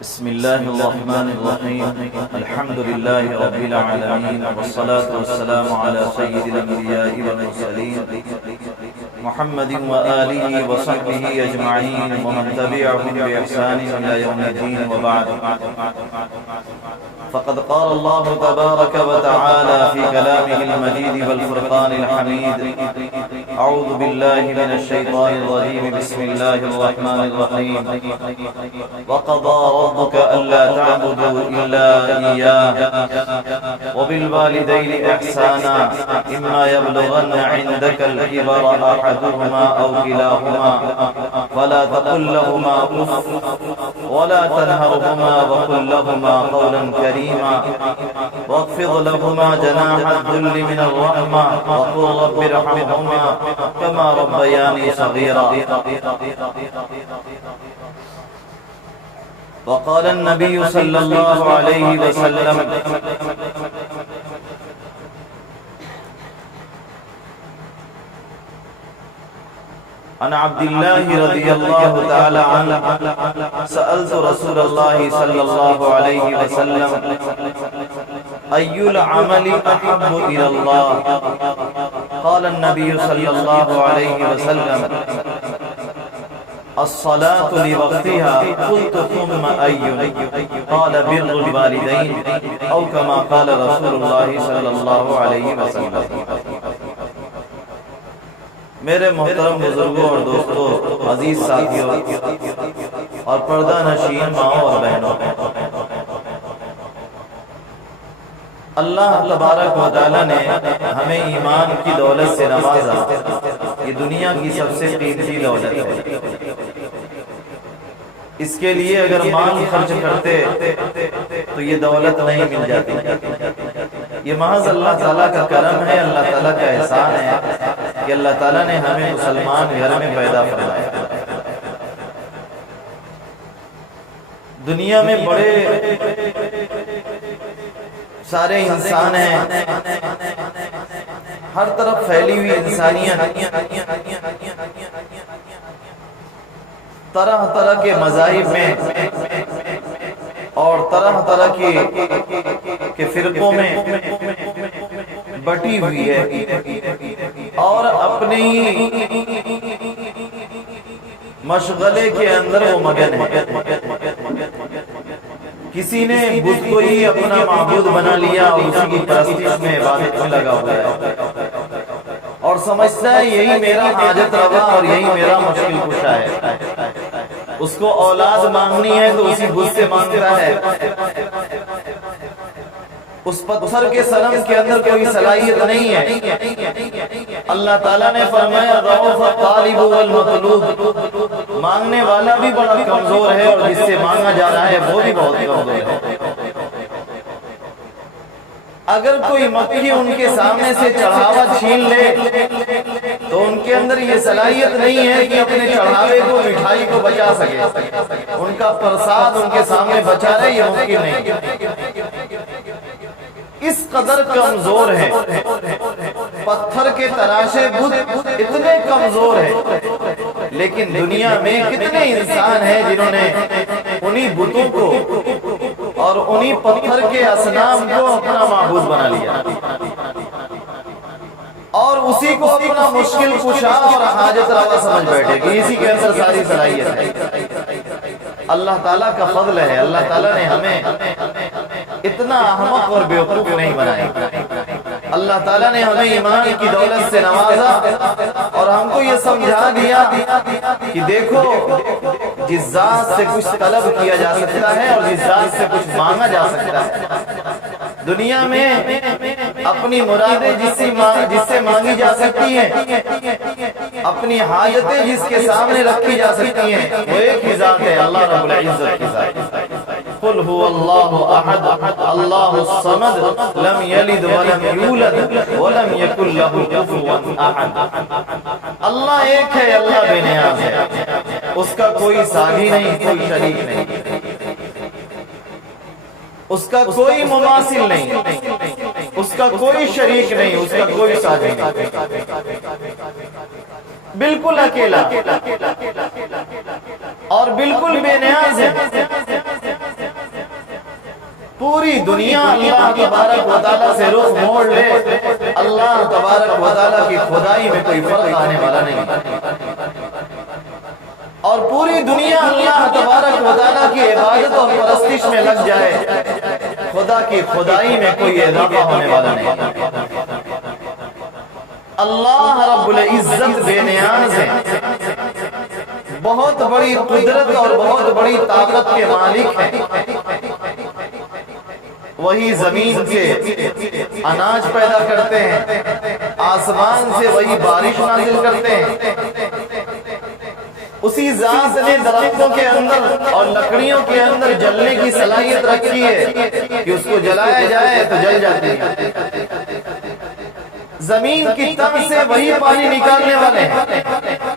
بسم الله الرحمن الرحيم. الحمد لله رب العالمين، والصلاة والسلام على سيد الأنبياء والمرسلين محمد وآله وصحبه أجمعين ومن تبعهم بإحسان إلى يوم الدين، وبعد. فقد قال الله تبارك وتعالى في كلامه المجيد والفرقان الحميد: أعوذ بالله من الشيطان الرجيم، بسم الله الرحمن الرحيم. وقضى ربك ألا تعبدوا إلا إياه وبالوالدين إحسانا إما يبلغن عندك الكبر أحدهما أو كلاهما فلا تقل لهما أف ولا تنهرهما وقل لهما قولا كريما واخفض لهما جناح الذل من الرحمة وقل رب ارحمهما كما ربياني صغيرا. وقال النبي صلى الله عليه وسلم: عن عبد الله رضي الله تعالى عنه سألت رسول الله صلى الله عليه وسلم: أي العمل أحب إلى الله؟ قال النبي صلى الله عليه وسلم: الصلاة لوقتها. قلت: ثم أي؟ قال: بر الوالدين، أو كما قال رسول الله صلى الله عليه وسلم. میرے محترم بزرگوں اور دوستوں، عزیز ساتھیوں اور پردہ نشین ماؤں اور بہنوں، اللہ تبارک و تعالی نے ہمیں ایمان کی دولت سے نوازا. یہ دنیا کی سب سے قیمتی دولت ہے. اس کے لیے اگر مال خرچ کرتے تو یہ دولت نہیں مل جاتی. یہ محض اللہ تعالیٰ کا کرم ہے، اللہ تعالیٰ کا احسان ہے کہ اللہ تعالیٰ نے ہمیں مسلمان گھر میں پیدا فرمایا. دنیا میں بڑے سارے انسان ہیں، ہر طرف پھیلی ہوئی انسانیت، طرح طرح کے مذاہب میں اور طرح طرح کے فرقوں میں بٹی ہوئی ہے اور اپنے ہی مشغلے کے اندر وہ مگن ہے. کسی نے بت کو ہی اپنا معبود بنا لیا اور اسی کی پرستش میں عبادت میں لگا ہوا ہے اور سمجھتا ہے یہی میرا حاجت روا اور یہی میرا مشکل کشا ہے. اس کو اولاد مانگنی ہے تو اسی بت سے مانگتا ہے. اس پتھر کے صنم کے اندر کوئی صلاحیت نہیں ہے. اللہ تعالیٰ نے فرمایا: ضعف الطالب والمطلوب. مانگنے والا بھی بڑا کمزور ہے اور جس سے مانگا جا رہا ہے وہ بھی بہت کمزور ہے. اگر کوئی مکھی ان کے سامنے سے چڑھاوا چھین لے تو ان کے اندر یہ صلاحیت نہیں ہے کہ اپنے چڑھاوے کو، مٹھائی کو بچا سکے. ان کا پرساد ان کے سامنے بچا رہے، یہ ممکن نہیں. اس قدر کمزور ہے. پتھر کے تراشے بت اتنے کمزور ہے، لیکن دنیا میں کتنے انسان ہیں جنہوں نے انہی بتوں کو اور انہی پتھر کے اصنام کو اپنا معبود بنا لیا اور اسی کو اپنا مشکل کشا اور حاجت روا سمجھ بیٹھے کہ اسی کے اندر ساری صلاحیت ہے. اللہ تعالیٰ کا فضل ہے. اللہ تعالیٰ نے ہمیں اتنا احمق اور بیوقوف نہیں بنایا. اللہ تعالیٰ نے ہمیں ایمان کی دولت سے نوازا اور ہم کو یہ سمجھا دیا کہ دیکھو، جس ذات سے کچھ طلب کیا جا سکتا ہے اور جس ذات سے کچھ مانگا جا سکتا ہے. دنیا میں اپنی مرادیں جس سے مانگی جا سکتی ہیں، اپنی حاجتیں جس کے سامنے رکھی جا سکتی ہیں، وہ ایک ہی ذات ہے، اللہ رب العزت کی ذات. قل هو اللہ احد اللہ الصمد لم یلد ولم یولد ولم یکن له کفوا احد. اللہ ایک ہے، اللہ بے نیاز ہے، اس کا کوئی ساگی نہیں، کوئی شریک نہیں، اس کا کوئی مماثل نہیں، اس کا کوئی شریک نہیں، اس کا کوئی ساتھی نہیں، بالکل اکیلا اور بالکل بے نیاز ہے۔ پوری دنیا اللہ تبارک و تعالیٰ سے رخ موڑ لے، اللہ تبارک و تعالیٰ کی خدائی میں کوئی فرق آنے والا نہیں، اور پوری دنیا اللہ تبارک و تعالیٰ کی عبادت اور پرستش میں لگ جائے، خدا کی خدائی میں کوئی اضافہ ہونے والا نہیں۔ اللہ رب العزت بے نیاز ہے، بہت بڑی قدرت اور بہت بڑی طاقت کے مالک ہیں۔ وہی زمین سے اناج پیدا کرتے ہیں، آسمان سے وہی بارش نازل کرتے ہیں، اسی ذات نے درختوں کے اندر اور لکڑیوں کے اندر جلنے کی صلاحیت رکھی ہے کہ اس کو جلایا جائے تو جل جاتی ہے۔ زمین کی تن سے وہی پانی نکالنے والے ہیں،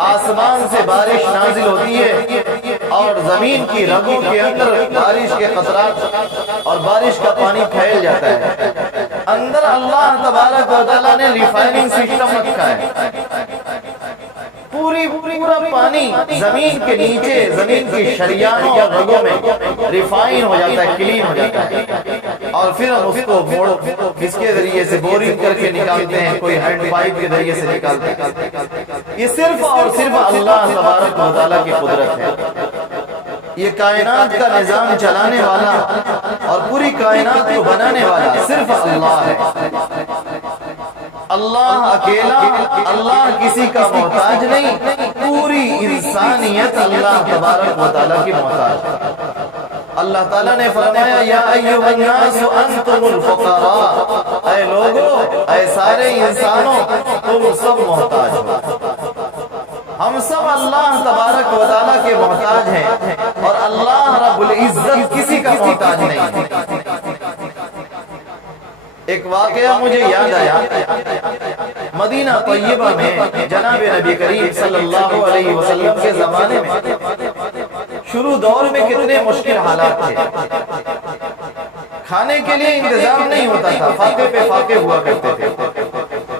آسمان سے بارش نازل ہوتی ہے اور زمین کی رگوں کے اندر بارش کے قطرات اور بارش کا پانی پھیل جاتا ہے۔ اندر اللہ تبارک و تعالیٰ نے ریفائننگ سسٹم رکھا ہے، پورا پانی زمین کے نیچے زمین کی شریانوں اور رگوں میں ریفائن ہو جاتا ہے، کلین ہو جاتا ہے، اور پھر ہم اس کو اس کے ذریعے سے بورنگ کر کے نکالتے ہیں، کوئی ہینڈ پائپ کے ذریعے سے نکالتے ہیں۔ یہ صرف اور صرف اللہ تبارک و تعالیٰ کی قدرت ہے۔ یہ کائنات کا نظام چلانے والا اور پوری کائنات کو بنانے والا صرف اللہ ہے۔ اللہ اکیلا، اللہ کسی کا محتاج نہیں، پوری انسانیت اللہ تبارک و تعالیٰ کی محتاج ہے۔ اللہ تعالیٰ نے فرمایا یا ایھا الناس انتم الفقراء، اے لوگو، اے سارے انسانوں، تم سب محتاج ہو۔ ہم سب اللہ تبارک و تعالیٰ کے محتاج ہیں، اور اللہ رب العزت کسی کا محتاج نہیں۔ ایک واقعہ مجھے یاد آیا، مدینہ طیبہ میں جناب نبی کریم صلی اللہ علیہ وسلم کے زمانے میں شروع دور میں کتنے مشکل حالات تھے۔ کھانے کے لیے انتظام نہیں ہوتا تھا، فاقے پہ فاقے ہوا کرتے تھے۔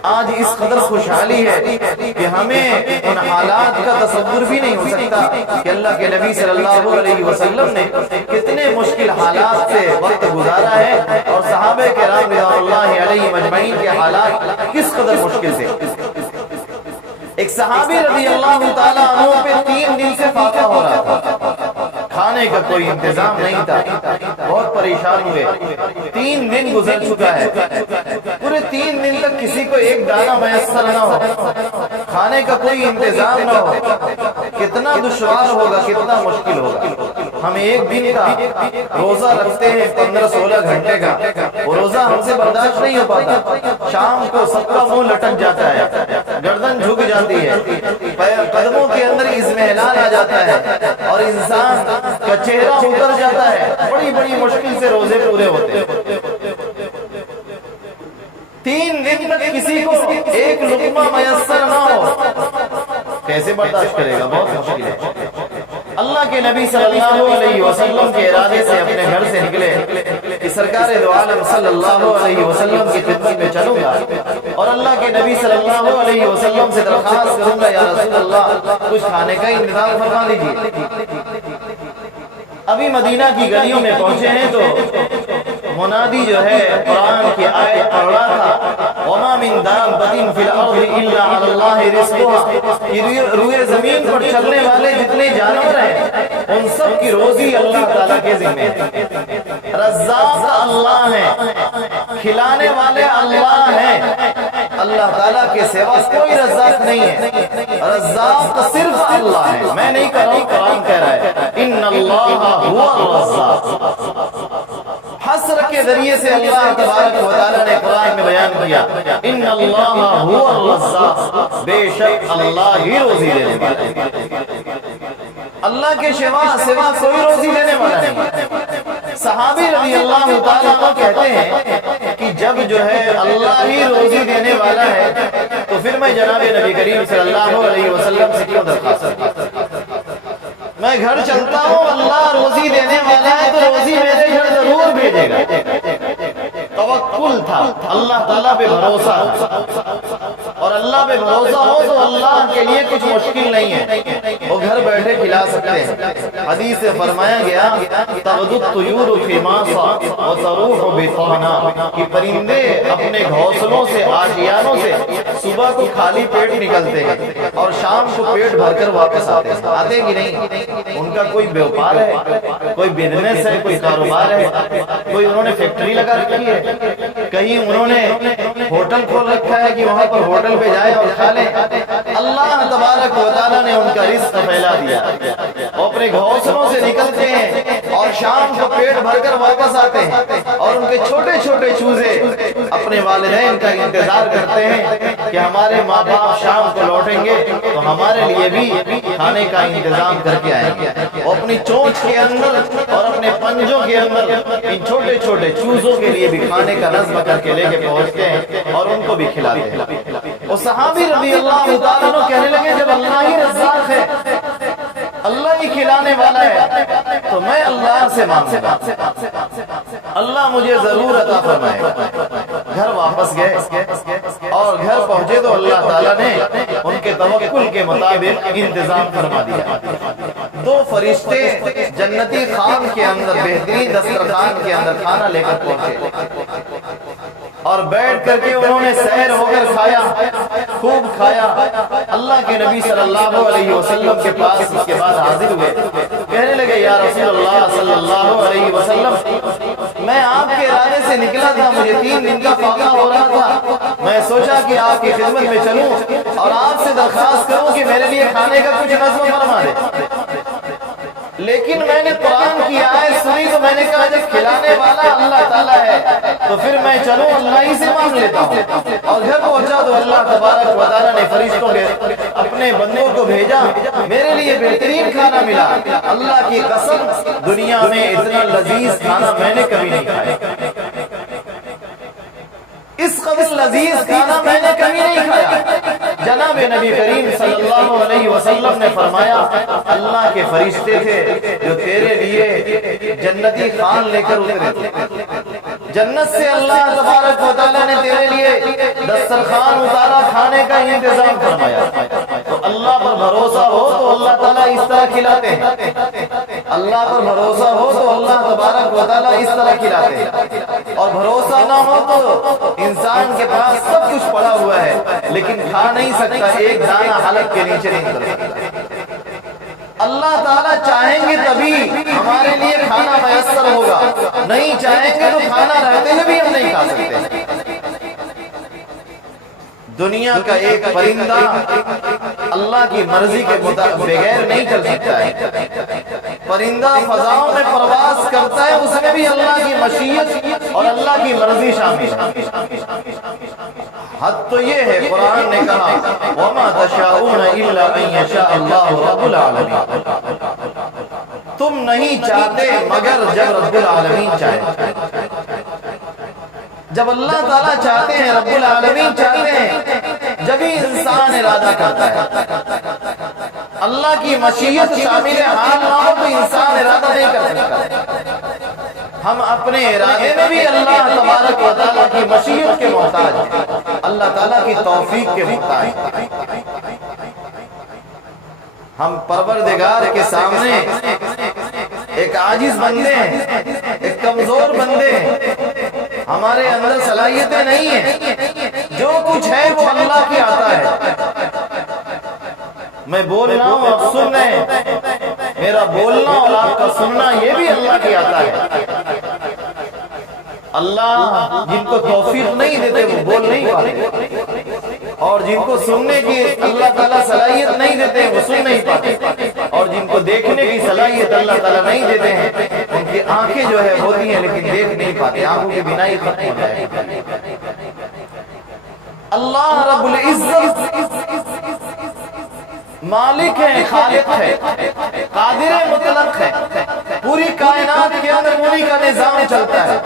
آج اس قدر خوشحالی ہے کہ ہمیں ان حالات کا تصور بھی نہیں ہو سکتا کہ اللہ کے نبی صلی اللہ علیہ وسلم نے کتنے مشکل حالات سے وقت گزارا ہے، اور صحابہ کرام رضوان اللہ علیہم اجمعین کے حالات کس قدر مشکل تھے۔ ایک صحابی رضی اللہ تعالیٰ عنہ پہ 3 دن سے فاقہ ہو رہا تھا، کھانے کا کوئی انتظام نہیں تھا، بہت پریشان ہوئے۔ 3 دن گزر چکا ہے، پورے 3 دن تک کسی کو ایک دانہ میسر نہ ہو، کھانے کا کوئی انتظام نہ ہو، کتنا دشوار ہوگا، کتنا مشکل ہوگا۔ ہم ایک دن کا روزہ رکھتے ہیں 15-16 گھنٹے کا، وہ روزہ ہم سے برداشت نہیں ہو پاتا۔ شام کو سب کا منہ لٹک جاتا ہے، گردن جھک جاتی ہے، قدموں کے اندر اضمحلال آ جاتا ہے، اور انسان کا چہرہ اتر جاتا ہے۔ بڑی بڑی مشکل سے روزے پورے ہوتے ہیں۔ 3 دن تک کسی کو ایک لقمہ میسر نہ ہو، کیسے برداشت کرے گا؟ بہت مشکل ہے۔ اللہ کے نبی صلی اللہ علیہ وسلم کے ارادے سے اپنے گھر سے نکلے کہ سرکار دو عالم صلی اللہ علیہ وسلم کی خدمت میں چلوں گا، اور اللہ کے نبی صلی اللہ علیہ وسلم سے درخواست کروں گا، یا رسول اللہ کچھ کھانے کا انتظام فرما دیجیے۔ ابھی مدینہ کی گلیوں میں پہنچے ہیں تو منادی جو ہے قرآن کی آیت پڑھ رہا تھا، وَمَا مِن دَابَّةٍ فِي الْأَرْضِ إِلَّا عَلَى اللَّهِ رِزْقُهَا۔ روئے زمین پر چلنے والے جتنے جانور ہیں ان سب کی روزی اللہ تعالیٰ کے ذمہ ہے۔ رزاق اللہ ہے، کھلانے والے اللہ ہیں، اللہ تعالیٰ کے سوا کوئی رزاق نہیں ہے، رزاق صرف اللہ ہے۔ میں نہیں کہہ رہا ہوں، قرآن کہہ رہا ہے ان اللہ هو الرزاق۔ حسر کے ذریعے سے اللہ تبارک و تعالیٰ نے قرآن میں بیان کیا ان اللہ هو الرزاق، بے شک اللہ ہی روزی دینے والا ہے، اللہ کے سوا کوئی روزی دینے والا نہیں۔ صحابی رضی اللہ تعالیٰ عنہ کہتے ہیں کہ جب جو ہے اللہ ہی روزی دینے والا ہے تو پھر میں جناب نبی کریم صلی اللہ علیہ وسلم سے کیوں درخواست کرتا؟ میں گھر چلتا ہوں، اللہ روزی دینے والا ہے تو روزی میرے گھر ضرور بھیجے گا۔ توقع توکل تھا، اللہ تعالیٰ پہ بھروسہ، اور اللہ پہ بھروسہ ہو تو اللہ کے لیے کچھ مشکل نہیں ہے، وہ گھر بیٹھے کھلا سکتے ہیں۔ حدیث سے فرمایا گیا تغدو الطیور فی ماسا وتروح بطانا، کہ پرندے اپنے گھونسلوں سے، آشیانوں سے صبح کو خالی پیٹ نکلتے ہیں اور شام کو پیٹ بھر کر واپس آتے کہ نہیں؟ ان کا کوئی بیوپار ہے، کوئی بزنس ہے، کوئی کاروبار ہے، کوئی انہوں نے فیکٹری لگا رکھی ہے، کہیں انہوں نے ہوٹل کھول رکھا ہے کہ وہاں پر ہوٹل پہ جائیں اور کھا لیں۔ اللہ تبارک و تعالیٰ نے ان کا رزق پھیلا دیا، وہ اپنے گھونسلوں سے نکلتے ہیں اور شام کو پیٹ بھر کر واپس آتے ہیں، اور ان کے چھوٹے چھوٹے چوزے اپنے والدین کا انتظار کرتے ہیں کہ ہمارے ماں باپ شام کو لوٹیں گے تو ہمارے لیے بھی کھانے کا انتظام کر کے آئیں گے۔ وہ اپنی چونچ کے اندر اور اپنے پنجوں کے اندر ان چھوٹے چھوٹے چوزوں کے لیے بھی کھانے کا نظم کر کے لے کے پہنچتے ہیں اور ان کو بھی کھلاتے ہیں۔ وہ صحابی رضی اللہ تعالیٰ عنہ کہنے لگے جب اللہ ہی رزاق ہے، اللہ ہی کھلانے والا ہے، تو میں اللہ سے مانگوں گا، اللہ مجھے ضرور عطا فرمائے گا۔ گھر واپس گئے اور گھر پہنچے تو اللہ تعالیٰ نے ان کے توکل کے مطابق انتظام فرما دیا۔ دو فرشتے جنتی خان کے اندر، بہترین دسترخوان کے اندر کھانا لے کر پہنچے اور بیٹھ کر کے انہوں نے سحر ہو کر کھایا، خوب کھایا۔ اللہ کے نبی صلی اللہ علیہ وسلم کے پاس اس کے بعد حاضر ہوئے، کہنے لگے یا رسول اللہ صلی اللہ علیہ وسلم، میں آپ کے ارادے سے نکلا تھا، مجھے 3 دن کا فاقہ ہو رہا تھا، میں سوچا کہ آپ کی خدمت میں چلوں اور آپ سے درخواست کروں کہ میرے لیے کھانے کا کچھ نظم فرما دے، لیکن میں نے قرآن کی آیت سنی تو میں نے کہا جب کھلانے والا اللہ تعالیٰ ہے تو پھر میں چلوں اللہ ہی سے مانگ لیتا ہوں۔ اور گھر پہنچا تو اللہ تبارک و تعالیٰ نے فرشتوں کے اپنے بندوں کو بھیجا، میرے لیے بہترین کھانا ملا، اللہ کی قسم دنیا میں اتنا لذیذ کھانا میں نے کبھی نہیں کھایا، اس قدر لذیذ کھانا میں نے کبھی نہیں کھایا۔ جناب نبی کریم صلی اللہ علیہ وسلم نے فرمایا اللہ کے فرشتے تھے جو تیرے لیے جنتی خان لے کر اترے تھے، جنت سے اللہ تبارک و تعالیٰ نے تیرے لیے دسترخوان اتارا، کھانے کا انتظام فرمایا۔ تو اللہ پر بھروسہ ہو تو اللہ تعالیٰ اس طرح کھلاتے ہیں، اللہ پر بھروسہ ہو تو اللہ تبارک و تعالیٰ اس طرح کھلاتے ہیں، اور بھروسہ نہ ہو تو انسان کے پاس سب کچھ پڑا ہوا ہے لیکن کھا نہیں سکتا، ایک دانہ حلق کے نیچے نہیں اتر سکتا۔ اللہ تعالیٰ چاہیں گے تبھی ہمارے لیے کھانا میسر ہوگا، نہیں چاہیں گے تو کھانا رہتے ہوئے بھی ہم نہیں کھا سکتے۔ دنیا کا ایک پرندہ اللہ کی مرضی کے بغیر نہیں چل سکتا ہے، پرندہ فضاؤں میں پرواز کرتا ہے، اس میں بھی اللہ کی مشیت اور اللہ کی مرضی شامل ہے۔ حد تو یہ ہے قرآن نے کہا وَمَا تَشَاءُونَ إِلَّا أَن يَشَاءَ اللَّهُ رَبُّ الْعَالَمِينَ، تم نہیں چاہتے مگر جب رب العالمین چاہے۔ جب اللہ تعالیٰ چاہتے ہیں، رب العالمین چاہتے ہیں، جب ہی انسان ارادہ کرتا ہے۔ اللہ کی مشیت شامل حال نہ ہو تو انسان ارادہ نہیں کر سکتا۔ ہم اپنے ارادے میں بھی اللہ تبارک و تعالیٰ کی مشیت کے محتاج ہیں، اللہ تعالیٰ کی توفیق کے محتاج ہیں۔ ہم پروردگار کے سامنے ایک عاجز بندے ہیں، ایک کمزور بندے ہیں، ہمارے اندر صلاحیتیں نہیں ہیں، جو کچھ ہے وہ اللہ کی عطا ہے۔ میں بول رہا ہوں آپ سن رہے ہیں، میرا بولنا اور آپ کا سننا یہ بھی اللہ کی عطا ہے۔ اللہ جن کو توفیق نہیں دیتے وہ بول نہیں پاتے، اور جن کو سننے کی اللہ تعالیٰ صلاحیت نہیں دیتے وہ سن نہیں پاتے، اور جن کو دیکھنے کی صلاحیت اللہ تعالیٰ نہیں دیتے ہیں ان کی آنکھیں جو ہے ہوتی ہیں لیکن دیکھ نہیں پاتے، آنکھوں کی بینائی ختم ہو جائے گی۔ اللہ رب العزت مالک ہے، خالق ہے، قادر مطلق ہے، پوری کائنات کے اندر انہی کا نظام چلتا ہے،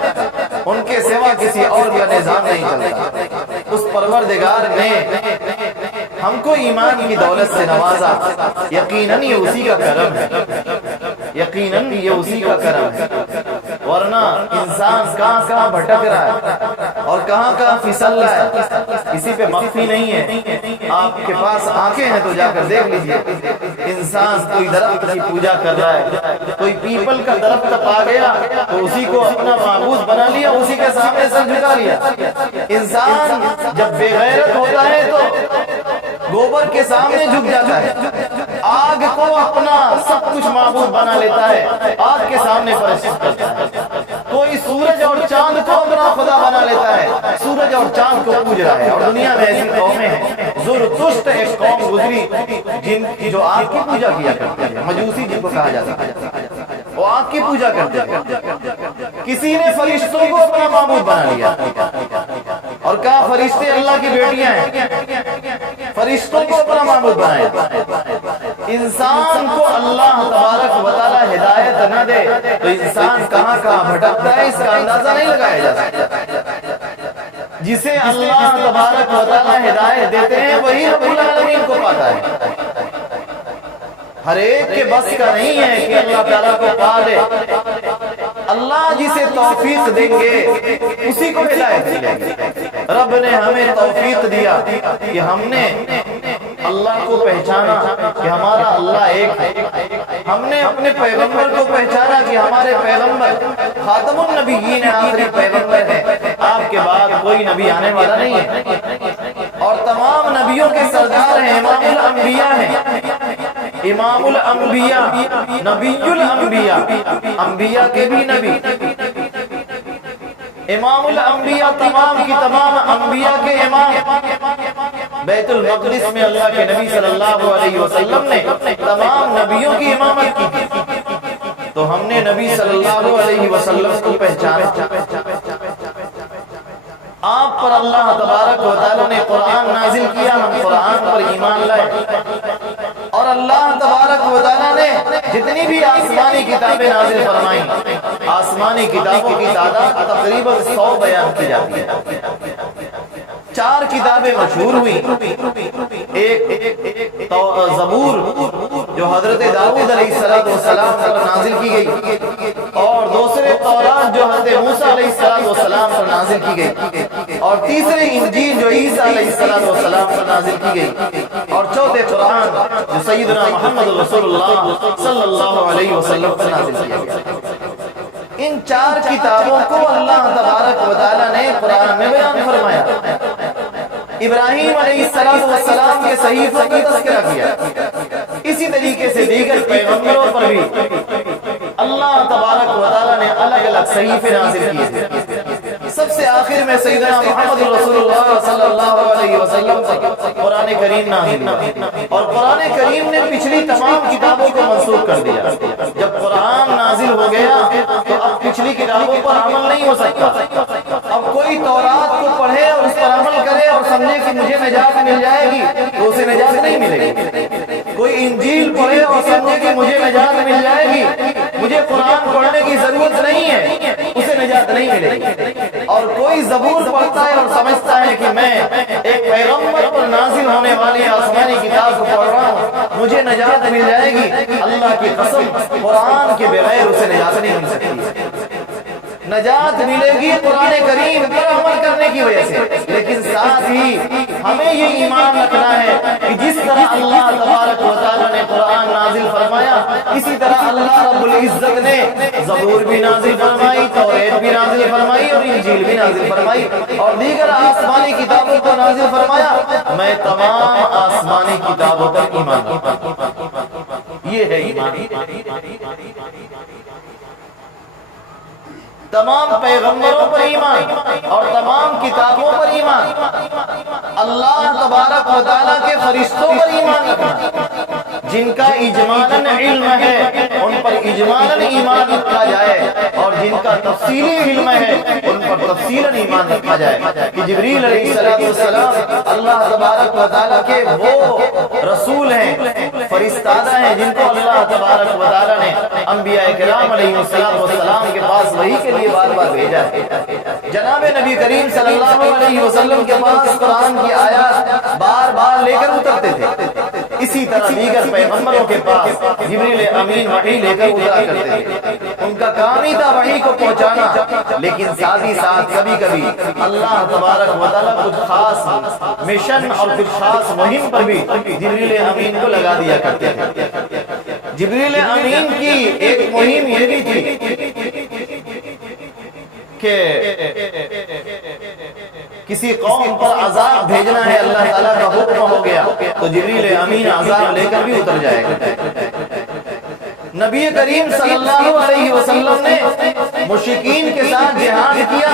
ان کے سوا کسی اور کا نظام نہیں چلتا۔ اس پروردگار نے ہم کو ایمان کی دولت سے نوازا، یقیناً یہ اسی کا کرم ہے، یقیناً یہ اسی کا کرم ہے۔ ورنہ انسان کہاں کہاں بھٹک رہا ہے اور کہاں کہاں پھسل رہا ہے، کسی پہ مخفی نہیں ہے۔ آپ کے پاس آنکھیں ہیں تو جا کر دیکھ لیجئے، انسان کوئی درخت کی پوجا کر رہا ہے، کوئی پیپل کا درخت پا گیا تو اسی کو اپنا معبود بنا لیا، اسی کے سامنے سر جھکا لیا۔ انسان جب بے غیرت ہوتا ہے تو گوبر کے سامنے جھک جاتا ہے، آگ کو اپنا سب کچھ معبود بنا لیتا ہے، آگ کے سامنے پرستش کرتا ہے۔ کوئی سورج اور چاند کو اپنا خدا بنا لیتا ہے، سورج اور چاند کو پوج رہا ہے۔ اور دنیا میں ایسی قومیں ہیں، زرتشت ایک قوم گزری جن کی جو آگ کی پوجا کیا کرتی ہے، مجوسی جن کو کہا جاتا ہے، وہ آگ کی پوجا کرتے ہیں۔ کسی نے فرشتوں کو اپنا معبود بنا لیا اور کہا فرشتے اللہ کی بیٹیاں ہیں، فرشتوں کو اپنا معبود بنایا۔ انسان کو اللہ تبارک و تعالی ہدایت نہ دے تو انسان کہاں کہاں بھٹکتا ہے، اس کا اندازہ نہیں لگایا جا سکتا۔ جسے اللہ تبارک و تعالی ہدایت دیتے ہیں وہی رب العالمین کو پاتا ہے۔ ہر ایک کے بس کا نہیں ہے کہ اللہ تعالیٰ کو پا دے۔ اللہ جسے توفیق دیں گے اسی کو ہدایت دیں گے۔ رب نے ہمیں توفیق دیا کہ ہم نے اللہ کو پہچانا کہ ہمارا اللہ ایک ہے، ہم نے اپنے پیغمبر کو پہچانا کہ ہمارے پیغمبر خاتم النبیین آخری پیغمبر ہیں، آپ کے بعد کوئی نبی آنے والا نہیں ہے، اور تمام نبیوں کے سردار ہیں، امام الانبیاء ہیں، امام الانبیاء، نبی الانبیاء، انبیاء کے بھی نبی، امام الانبیاء، تمام کی تمام انبیاء کے امام۔ بیت المقدس میں اللہ کے نبی صلی اللہ علیہ وسلم نے تمام نبیوں کی امامت کی، تو ہم نے نبی صلی اللہ علیہ وسلم کو پہچانا۔ آپ پر اللہ تبارک و تعالیٰ نے قرآن نازل کیا، ہم قرآن پر ایمان لائے، اور اللہ تبارک و تعالیٰ نے جتنی بھی آسمانی کتابیں نازل فرمائیں، آسمانی کتابوں کی تعداد تقریباً 100 بیان کی جاتی ہے۔ 4 کتابیں مشہور ہوئی، ایک زبور جو حضرت داؤد علیہ السلام پر نازل کی گئی، اور دوسرے تورات جو حضرت موسیٰ علیہ السلام پر نازل کی گئی، اور تیسرے انجیل جو عیسیٰ علیہ السلام پر نازل کی گئی، اور چوتھے قرآن جو سیدنا محمد رسول اللہ صلی اللہ علیہ وسلم پر نازل کیا گیا۔ ان 4 کتابوں کو اللہ تبارک و تعالیٰ نے قرآن میں بیان فرمایا۔ ابراہیم علیہ السلام کے صحیفوں کا تذکرہ کیا، اسی طریقے سے دیگر پیغمبروں پر بھی اللہ تبارک و تعالیٰ نے الگ الگ صحیفے نازل کیے تھے۔ سب سے آخر میں سیدنا محمد رسول اللہ صلی اللہ علیہ وسلم پر قرآن کریم نازل ہوا، اور قرآن کریم نے پچھلی تمام کتابوں کو منسوخ کر دیا۔ جب قرآن نازل ہو گیا تو اب پچھلی کتابوں پر عمل نہیں ہو سکتا۔ اب کوئی تورات کو پڑھے اور اس پر عمل کرے اور سمجھے کہ مجھے نجات مل جائے گی تو اسے نجات نہیں ملے گی۔ کوئی انجیل پڑھے اور سمجھے کہ مجھے نجات مل جائے گی، مجھے قرآن پڑھنے کی ضرورت نہیں ہے، اسے نجات نہیں ملے گی۔ اور کوئی زبور پڑھتا ہے اور سمجھتا ہے کہ میں ایک پیغمبر پر نازل ہونے والی آسمانی کتاب کو پڑھ رہا ہوں، مجھے نجات مل جائے گی، اللہ کی قسم قرآن کے بغیر اسے نجات نہیں مل سکتی۔ نجات ملے گی قرآن کریم پر عمل کرنے کی وجہ سے، لیکن ساتھ ہی ہمیں یہ ایمان رکھنا ہے کہ جس طرح اللہ تبارک و تعالیٰ نے قرآن نازل فرمایا، اسی طرح اللہ رب العزت نے زبور بھی نازل فرمائی، توریت بھی نازل فرمائی، اور انجیل بھی نازل فرمائی، اور دیگر آسمانی کتابوں کو نازل فرمایا۔ میں تمام آسمانی کتابوں پر ایمان رکھتا ہوں، یہ ہے ایمان۔ تمام پیغمبروں پر ایمان اور تمام کتابوں پر ایمان، اللہ تبارک و تعالیٰ کے فرشتوں پر ایمان رکھنا، جن کا اجمالاً علم ہے ان پر اجمالاً ایمان رکھا جائے، اور جن کا تفصیلی علم ہے ان پر تفصیلاً ایمان رکھا جائے کہ جبریل علیہ السلام اللہ تبارک و تعالیٰ کے وہ رسول ہیں، فرستادہ ہیں، جن کو اللہ تبارک و تعالیٰ نے انبیاء کرام علیہ السلام کے پاس وحی کے لیے بار بار بھیجا ہے۔ جناب نبی کریم صلی اللہ علیہ وسلم کے پاس قرآن کی آیات بار بار لے کر اترتے تھے، اسی طرح دیگر پیغمبروں کے پاس جبریل امین وحی لے کر اترا کرتے تھے، ان کا کام ہی تھا وحی کو پہنچانا، لیکن ساتھ ہی ساتھ کبھی کبھی اللہ تبارک و تعالیٰ کچھ خاص مشن اور کچھ خاص مہم پر بھی جبریل امین کو لگا دیا کرتے تھے۔ جبریل امین کی ایک مہم یہ بھی تھی کہ کسی قوم پر عذاب بھیجنا ہے، اللہ تعالیٰ کا حکم ہو گیا تو جبریل امین عذاب لے کر بھی اتر جائے گا۔ نبی کریم صلی اللہ علیہ وسلم نے مشرکین کے ساتھ جہاد کیا،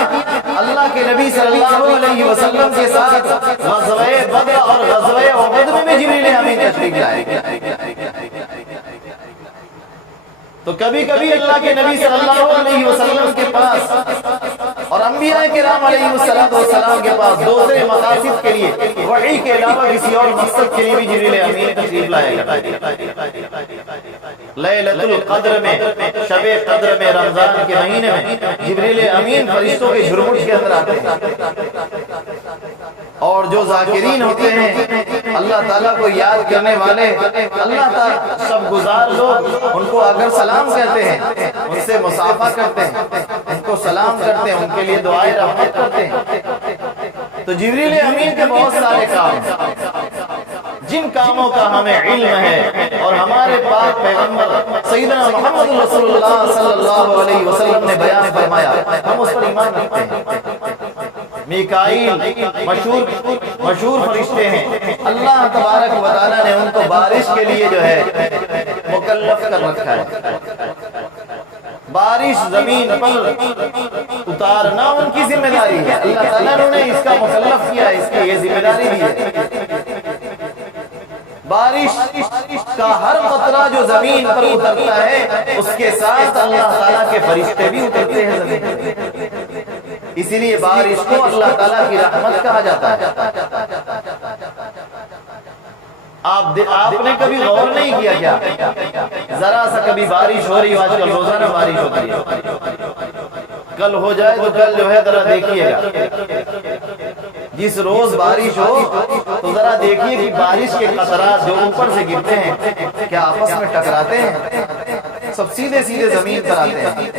اللہ کے نبی صلی اللہ علیہ وسلم کے ساتھ غزوہ بدر اور غزوہ احد میں جبریل امین تشریف لائے۔ تو کبھی کبھی اللہ کے نبی صلی اللہ علیہ وسلم کے پاس اور انبیاء کرام علیہ السلام کے پاس دوسرے مقاصد کے لیے وحی کے علاوہ کسی اور مقصد کے لیے بھی جبریل امین تشریف لائے گا۔ لیلۃ القدر میں، شب قدر میں، رمضان کے مہینے میں جبریل امین فرشتوں کے جھرمٹ کے اندر آتے ہیں، اور جو ذاکرین ہوتے ہیں اللہ تعالیٰ کو یاد کرنے والے، اللہ تعالیٰ سب گزار لوگ ان کو اگر سلام کہتے ہیں، ان سے مصافحہ کرتے ہیں، ان کو سلام کرتے ہیں، ان کے لیے دعائے رحمت کرتے ہیں۔ تو جبریل امین کے بہت سارے کام ہیں، جن کاموں کا ہمیں علم ہے اور ہمارے پاک پیغمبر سیدنا محمد رسول اللہ صلی اللہ علیہ وسلم نے بیان فرمایا، ہم اس پر ایمان رکھتے ہیں۔ میکائیل مشہور فرشتے ہیں، اللہ تبارک و تعالیٰ نے ان کو بارش کے لیے جو ہے مکلف کر رکھا ہے، بارش زمین پر اتارنا ان کی ذمہ داری ہے، اللہ تعالیٰ نے انہیں اس کا مکلف کیا ہے، اس کی یہ ذمہ داری دی ہے۔ بارش کا ہر قطرہ جو زمین پر اترتا ہے اس کے ساتھ اللہ تعالیٰ کے فرشتے بھی اترتے ہیں زمین پر، اسی لیے بارش کو اللہ تعالیٰ کی رحمت کہا جاتا ہے۔ آپ نے کبھی غور نہیں کیا کیا ذرا سا کبھی بارش ہو رہی ہو، آج کل روزانہ بارش ہوتی ہے، کل ہو جائے تو کل جو ہے ذرا دیکھیے گا، جس روز بارش ہو تو ذرا دیکھیے کہ بارش کے قطرات جو اوپر سے گرتے ہیں کیا آپس میں ٹکراتے ہیں؟ سب سیدھے سیدھے زمین پر آتے ہیں،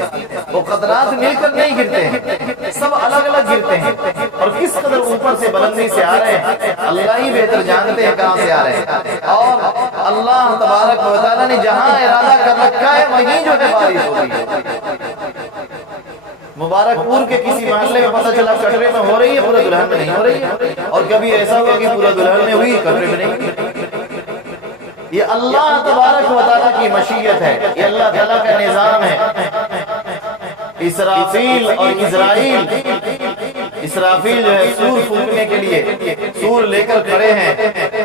وہ قطرات مل کر نہیں گرتے ہیں، سب الگ الگ گرتے ہیں، اور کس قدر اوپر سے بلندی سے آ رہے ہیں اللہ ہی بہتر جانتے ہیں کہاں سے آ رہے ہیں، اور اللہ تبارک و تعالیٰ نے جہاں ارادہ کر رکھا ہے وہیں جو ہے بارش ہوتی ہے۔ مبارک پور کے کسی محلے میں پتہ چلا کٹرے میں ہو رہی ہے، پورا دلہن میں نہیں ہو رہی ہے، اور کبھی ایسا ہوا کہ پورا دلہن میں ہوئی، کٹرے میں نہیں۔ یہ اللہ تبارک و تعالیٰ کی مشیت ہے، یہ اللہ تعالیٰ کا نظام ہے۔ اسرافیل اور اسرافیل جو ہے سور پھونکنے کے لیے سور لے کر کھڑے ہیں،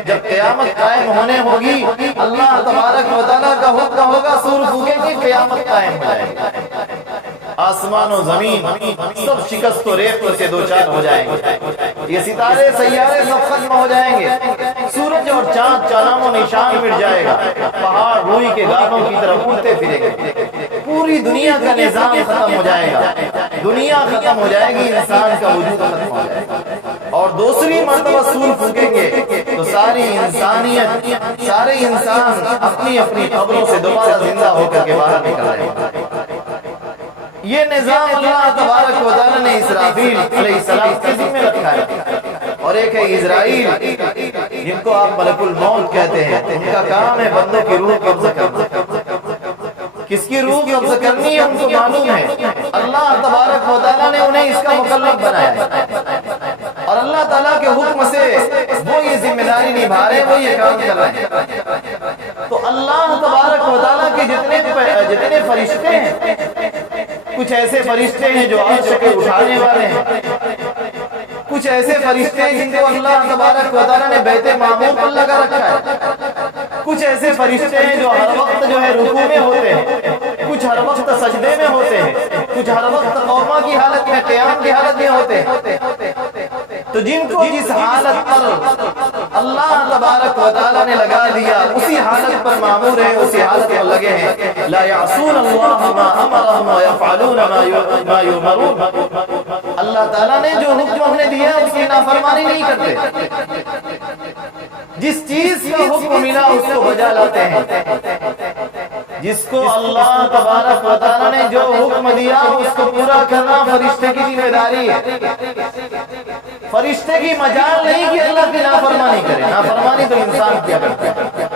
جب قیامت قائم ہونے ہوگی اللہ تبارک و تعالیٰ کا حکم ہوگا، سور پھونکیں گے، قیامت قائم ہو جائے گی، آسمان و زمین سب شکست و ریت سے دوچار ہو جائیں گے، یہ ستارے سیارے سب ختم ہو جائیں گے، سورج اور چاند کا نام و نشان مٹ جائے گا، پہاڑ روئی کے گانوں کی طرف اڑتے پھریں گے، پوری دنیا کا نظام ختم ہو جائے گا، دنیا ختم ہو جائے گی، انسان کا وجود ختم ہو جائے گا، اور دوسری مرتبہ سور پھونکیں گے تو ساری انسانیت، سارے انسان اپنی اپنی قبروں سے دوبارہ زندہ ہو کر کے باہر نکل رہے ہیں۔ یہ نظام اللہ تبارک و تعالیٰ نے اسرافیل علیہ السلام کے ذمہ رکھا ہے، اور ایک ہے اسرائیل جن کو آپ ملک الموت کہتے ہیں، ان کا کام ہے بندوں کی روح قبض کرنا۔ کس کی روح قبض کرنی ہے ان کو معلوم ہے، اللہ تبارک و تعالیٰ نے انہیں اس کا مکلف بنایا ہے، اور اللہ تعالیٰ کے حکم سے وہ یہ ذمہ داری نبھا رہے ہیں، وہ یہ کام کر رہے ہیں۔ تو اللہ تبارک و تعالیٰ کے جتنے فرشتے ہیں، کچھ ایسے فرشتے ہیں جو عرش کو اٹھانے والے ہیں، کچھ ایسے فرشتے ہیں جن کو اللہ تبارک و تعالیٰ نے بیت معمور پر لگا رکھا ہے، کچھ ایسے فرشتے ہیں جو ہر وقت جو ہے رکوع میں ہوتے ہیں، کچھ ہر وقت سجدے میں ہوتے ہیں، کچھ ہر وقت قوما کی حالت میں، قیام کی حالت میں ہوتے ہیں۔ تو جن کو جس حالت پر اللہ تبارک و تعالیٰ نے لگا دیا اسی حالت پر معمور ہے، اسی حالت پر لگے ہیں۔ لا يعصون اللہ ما امرهم ويفعلون ما يؤمرون، اللہ تعالیٰ نے جو حکم ہمیں دیا اس کی نافرمانی نہیں کرتے، جس چیز کا حکم ملا اس کو بجا لاتے ہیں، جس کو اللہ تبارک و تعالیٰ نے جو حکم دیا اس کو پورا کرنا فرشتے کی ذمہ داری ہے۔ فرشتے کی مجال نہیں کہ اللہ کی نافرمانی کرے، نافرمانی تو انسان کیا کرتا ہے۔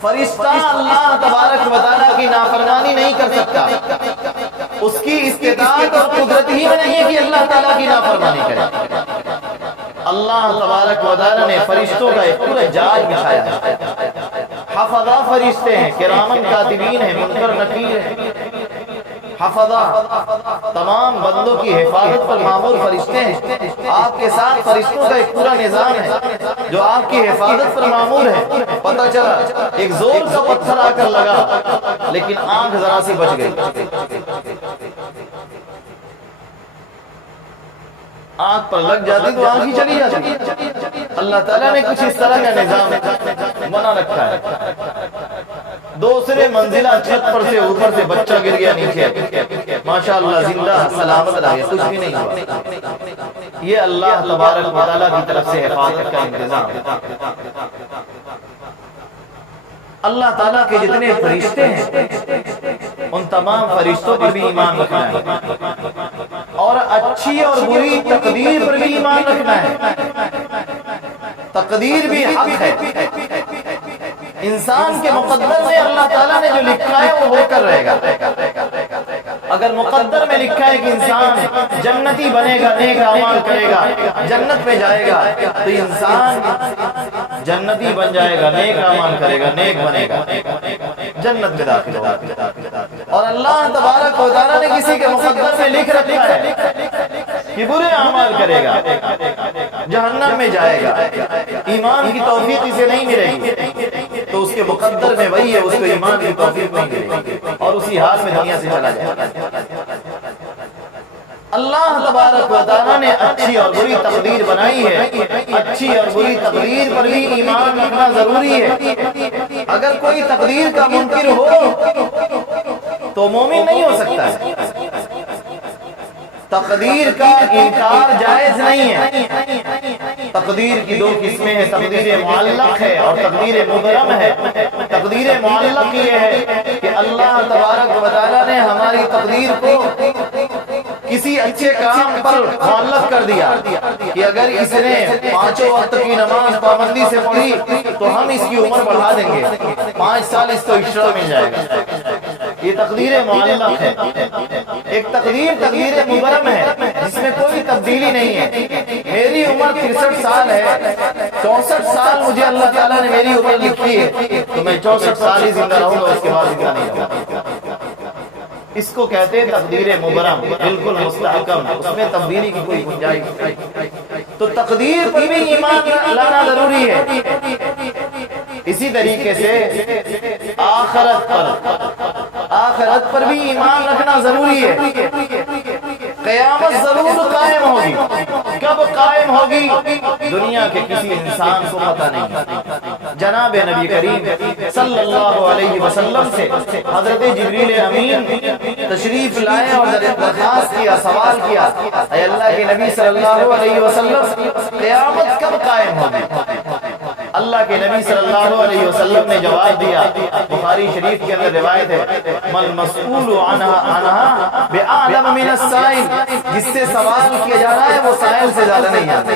فرشتہ اللہ تبارک و تعالیٰ کی نافرمانی نہیں کر سکتا، اس کی استطاعت اور قدرت ہی میں نہیں ہے کہ اللہ تعالیٰ کی نافرمانی کرے۔ اللہ تبارک و تعالیٰ نے فرشتوں کا ایک پورا جال بچھایا ہے، حفظہ فرشتے ہیں، کرامن کاتبین ہیں، منکر نکیر ہیں، حفظہ تمام بندوں کی حفاظت پر مامور فرشتے ہیں۔ آپ کے ساتھ فرشتوں کا ایک پورا نظام ہے جو آپ کی حفاظت پر مامور ہے۔ پتہ چلا ایک زور کا پتھر آ کر لگا لیکن آنکھ ذرا سی بچ گئی، آنکھ پر لگ جاتی تو آنکھ ہی چلی جاتی۔ اللہ تعالیٰ نے کچھ اس طرح کا نظام بنا رکھا ہے۔ دوسرے منزلہ چھت پر سے اوپر سے بچہ گر گیا نیچے، ماشاءاللہ زندہ سلامت رہ گیا، کچھ بھی نہیں ہوا۔ یہ اللہ تبارک و تعالیٰ کی طرف سے حفاظت کا انتظام ہے۔ اللہ تعالیٰ کے جتنے فرشتے ہیں ان تمام فرشتوں پر بھی ایمان رکھنا ہے، اور اچھی اور بری تقدیر پر بھی ایمان رکھنا ہے۔ تقدیر بھی حق ہے، انسان کے مقدر میں اللہ تعالیٰ نے جو لکھا ہے وہ ہو کر رہے گا۔ اگر مقدر میں لکھا ہے کہ انسان جنتی بنے گا، نیک اعمال کرے گا، جنت میں جائے گا، تو انسان جنتی بن جائے گا، نیک اعمال کرے گا، نیک بنے گا، جنت میں داخل ہوگا۔ اور اللہ تبارک و تعالیٰ نے کسی کے مقدر میں لکھ رکھا ہے کہ برے اعمال کرے گا، جہنم میں جائے گا، ایمان کی توفیق اسے نہیں ملے گی، تو اس کے مقدر میں وہی ہے، اس کو ایمان کی توفیق نہیں ملے گی اور اسی حال میں دنیا سے چلا جائے گا۔ اللہ تبارک و تعالیٰ نے اچھی اور بری تقدیر بنائی ہے، اچھی اور بری تقدیر پر بھی ایمان رکھنا ضروری ہے۔ اگر کوئی تقدیر کا منکر ہو تو مومن نہیں ہو سکتا ہے۔ تقدیر کا انکار جائز نہیں ہے۔ تقدیر کی دو قسمیں ہیں، تقدیر معلق ہے اور تقدیر مبرم ہے۔ تقدیر معلق یہ ہے کہ اللہ تبارک و تعالیٰ نے ہماری تقدیر کو کسی اچھے کام پر معلق کر دیا کہ اگر اس نے 5 وقت کی نماز پابندی سے پڑھی تو ہم اس کی عمر بڑھا دیں گے، 5 سال اس کو ایکسٹرا مل جائے گا۔ یہ تقدیر معلق ہے۔ ایک تقدیر مبرم ہے جس میں کوئی تبدیلی نہیں ہے۔ میری عمر 63 سال ہے، 64 سال مجھے اللہ تعالیٰ نے میری عمر لکھی ہے، تو میں 64 سال ہی زندہ رہوں گا، اس کے بعد زندہ نہیں رہوں گا۔ اس کو کہتے ہیں تقدیر مبرم، بالکل مستحکم، اس میں تبدیلی کی کوئی گنجائش نہیں۔ تو تقدیر پر بھی ایمان لانا ضروری ہے۔ اسی طریقے سے آخرت پر بھی ایمان رکھنا ضروری ہے۔ قیامت ضرور قائم ہوگی، کب قائم ہوگی دنیا کے کسی انسان کو پتہ نہیں۔ جناب نبی کریم صلی اللہ علیہ وسلم سے حضرت جبریل امین تشریف لائے اور درخواست کیا، سوال کیا، اے اللہ کے نبی صلی اللہ علیہ وسلم قیامت کب قائم ہوگی؟ اللہ کے نبی صلی اللہ علیہ وسلم نے جواب دیا، بخاری شریف کے اندر روایت ہے، من مسئول عنہا بِأَعْلَمَ مِنَ السَّائِلِ، جس سے سوال کیا جا رہا ہے وہ سائل سے زیادہ نہیں جانتا۔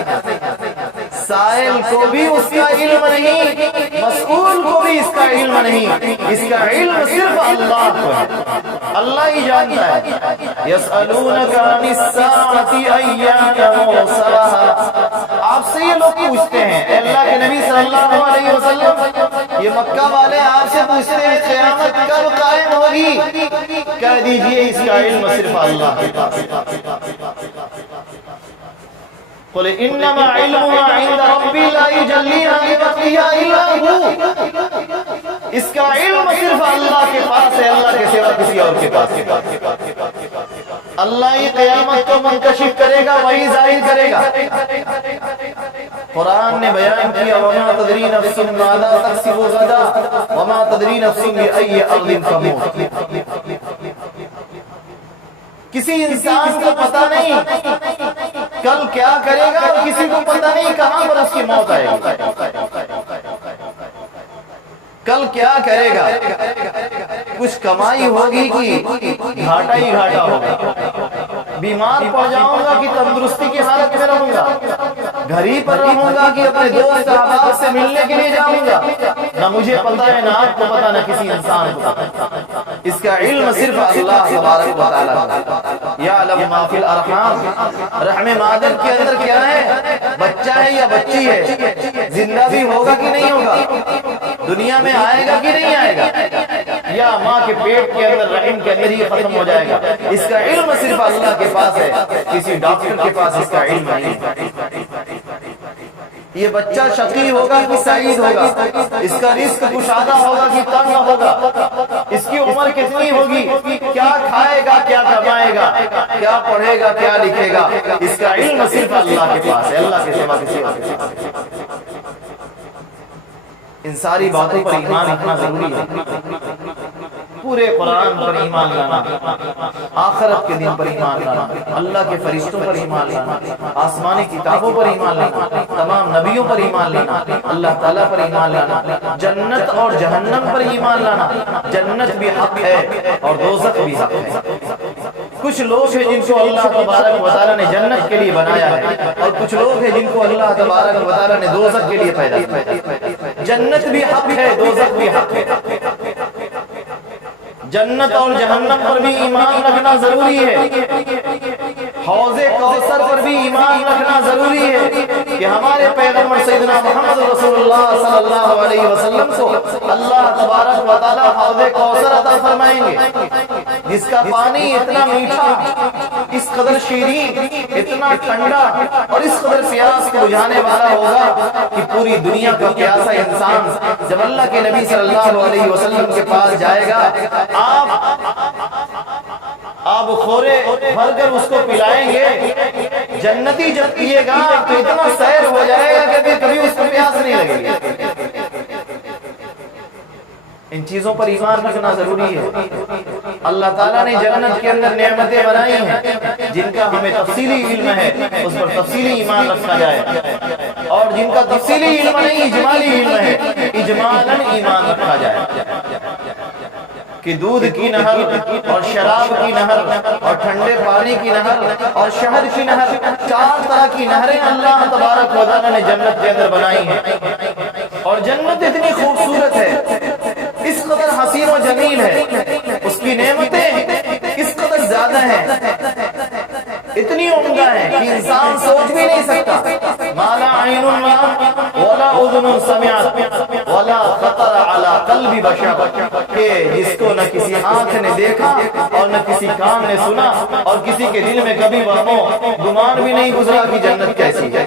سائل کو بھی اس کا علم نہیں، مسئول کو بھی اس کا علم نہیں، اس کا علم صرف اللہ کو ہے، اللہ ہی جانتا ہے۔ يَسْأَلُونَكَ عَنِ السَّاعَةِ أَيَّانَ مُرْسَاهَا، آپ سے یہ لوگ پوچھتے ہیں، اے اللہ کے نبی صلی اللہ علیہ وسلم، یہ مکہ والے آپ سے پوچھتے ہیں قیامت کب قائم ہوگی؟ کہہ دیجئے اس کا علم صرف اللہ کے پاس ہے۔ قل انما علمها عند ربی لا یجلیها لوقتها الا هو، اس کا علم صرف اللہ کے پاس ہے، اللہ کے سوا کسی اور کے پاس ہے۔ اللہ ہی قیامت کو منکشف کرے گا، وہی ظاہر کرے گا۔ قرآن نے بیان کیا، وما تدری نفس ماذا تکسب غدا وما تدری نفس بأی ارض تموت، کسی انسان کو پتہ نہیں کل کیا کرے گا اور کسی کو پتہ نہیں کہاں پر اس کی موت آئے گی، کل کیا کرے گا، کچھ کمائی ہوگی کہ گھاٹا ہی گھاٹا ہوگا، بیمار پڑ جاؤں گا کہ تندرستی کی حالت میں رہوں گا، گھر ہی پر رہوں گا کہ اپنے دوست احباب سے ملنے کے لیے جاؤں گا، نہ مجھے پتہ ہے، نہ آپ کو پتہ، نہ کسی انسان کو پتہ، اس کا علم صرف اللہ تبارک و تعالیٰ کا، یعلم ما فی الارحام، رحم مادر کے اندر کیا ہے، بچہ ہے یا بچی ہے، زندہ بھی ہوگا کہ نہیں ہوگا، دنیا میں آئے گا کہ نہیں آئے گا، یا ماں کے پیٹ کے اندر رحم کے اندر ہی ختم ہو جائے گا، اس کا علم صرف اللہ کے پاس ہے، کسی ڈاکٹر کے پاس اس کا علم نہیں ہے۔ یہ بچہ شقی ہوگا کہ سعید ہوگا، اس کا رزق کشادہ ہوگا کہ تنگ ہوگا، اس کی عمر کتنی ہوگی، کیا کھائے گا، کیا کمائے گا، کیا پڑھے گا، کیا لکھے گا، اس کا علم صرف اللہ کے پاس ہے، اللہ کے سوا کسی اور کے پاس۔ ان ساری باتوں پر ایمان اتنا ضروری ہے، پورے قرآن پر ایمان لانا، آخرت کے دن پر ایمان لانا، اللہ کے فرشتوں پر ایمان لانا، آسمانی کتابوں پر ایمان لانا، تمام نبیوں پر ایمان لانا، اللہ تعالیٰ پر ایمان لانا، جنت اور جہنم پر ایمان لانا، جنت بھی حق ہے اور دوزخ بھی حق ہے۔ کچھ لوگ ہیں جن کو اللہ تبارک و تعالیٰ نے جنت کے لیے بنایا ہے، اور کچھ لوگ ہیں جن کو اللہ تبارک و تعالیٰ نے دوزخ کے لیے پیدا کیا۔ جنت بھی حق ہے، دوزخ بھی حق ہے، جنت اور جہنم پر بھی ایمان رکھنا ضروری ہے، حوض کوثر پر بھی ایمان رکھنا ضروری ہے کہ ہمارے پیغمبر سیدنا محمد رسول اللہ صلی اللہ علیہ وسلم کو اللہ تبارک و تعالیٰ حوض کوثر عطا فرمائیں گے، جس کا پانی اتنا میٹھا، اس قدر شیرین، اتنا ٹھنڈا اور اس قدر پیاس کو بجھانے والا ہوگا کہ پوری دنیا کا پیاسا انسان جب اللہ کے نبی صلی اللہ علیہ وسلم کے پاس جائے گا، آپ خورے بھر کر اس کو پلائیں گے، جنتی جب پیے گا تو اتنا سیر ہو جائے گا کہ کبھی اس کو پیاس نہیں لگے گی۔ ان چیزوں پر ایمان رکھنا ضروری ہے۔ اللہ تعالیٰ نے جنت کے اندر نعمتیں بنائی ہیں جن کا ہمیں تفصیلی علم ہے، اس پر تفصیلی ایمان رکھا جائے، اور جن کا تفصیلی علم نہیں، اجمالی علم ہے، اجمالاً ایمان رکھا جائے کہ دودھ کی نہر اور شراب کی نہر اور ٹھنڈے پانی کی نہر اور شہد کی نہر، 4 طرح کی نہریں اللہ تبارک و تعالیٰ نے جنت کے اندر بنائی ہیں، اور جنت اتنی خوبصورت ہے، اس قدر حسین و جمیل ہے، اس کی نعمتیں اس قدر زیادہ ہیں، اتنی عمدہ ہیں کہ انسان سوچ بھی نہیں سکتا، ما لا عین رأت ولا اذن سمعت ولا خطر علی قلب بشر، کہ جس کو نہ کسی آنکھ نے دیکھا اور نہ کسی کان نے سنا اور کسی کے دل میں کبھی وہم و گمان بھی نہیں گزرا کہ جنت کیسی ہے۔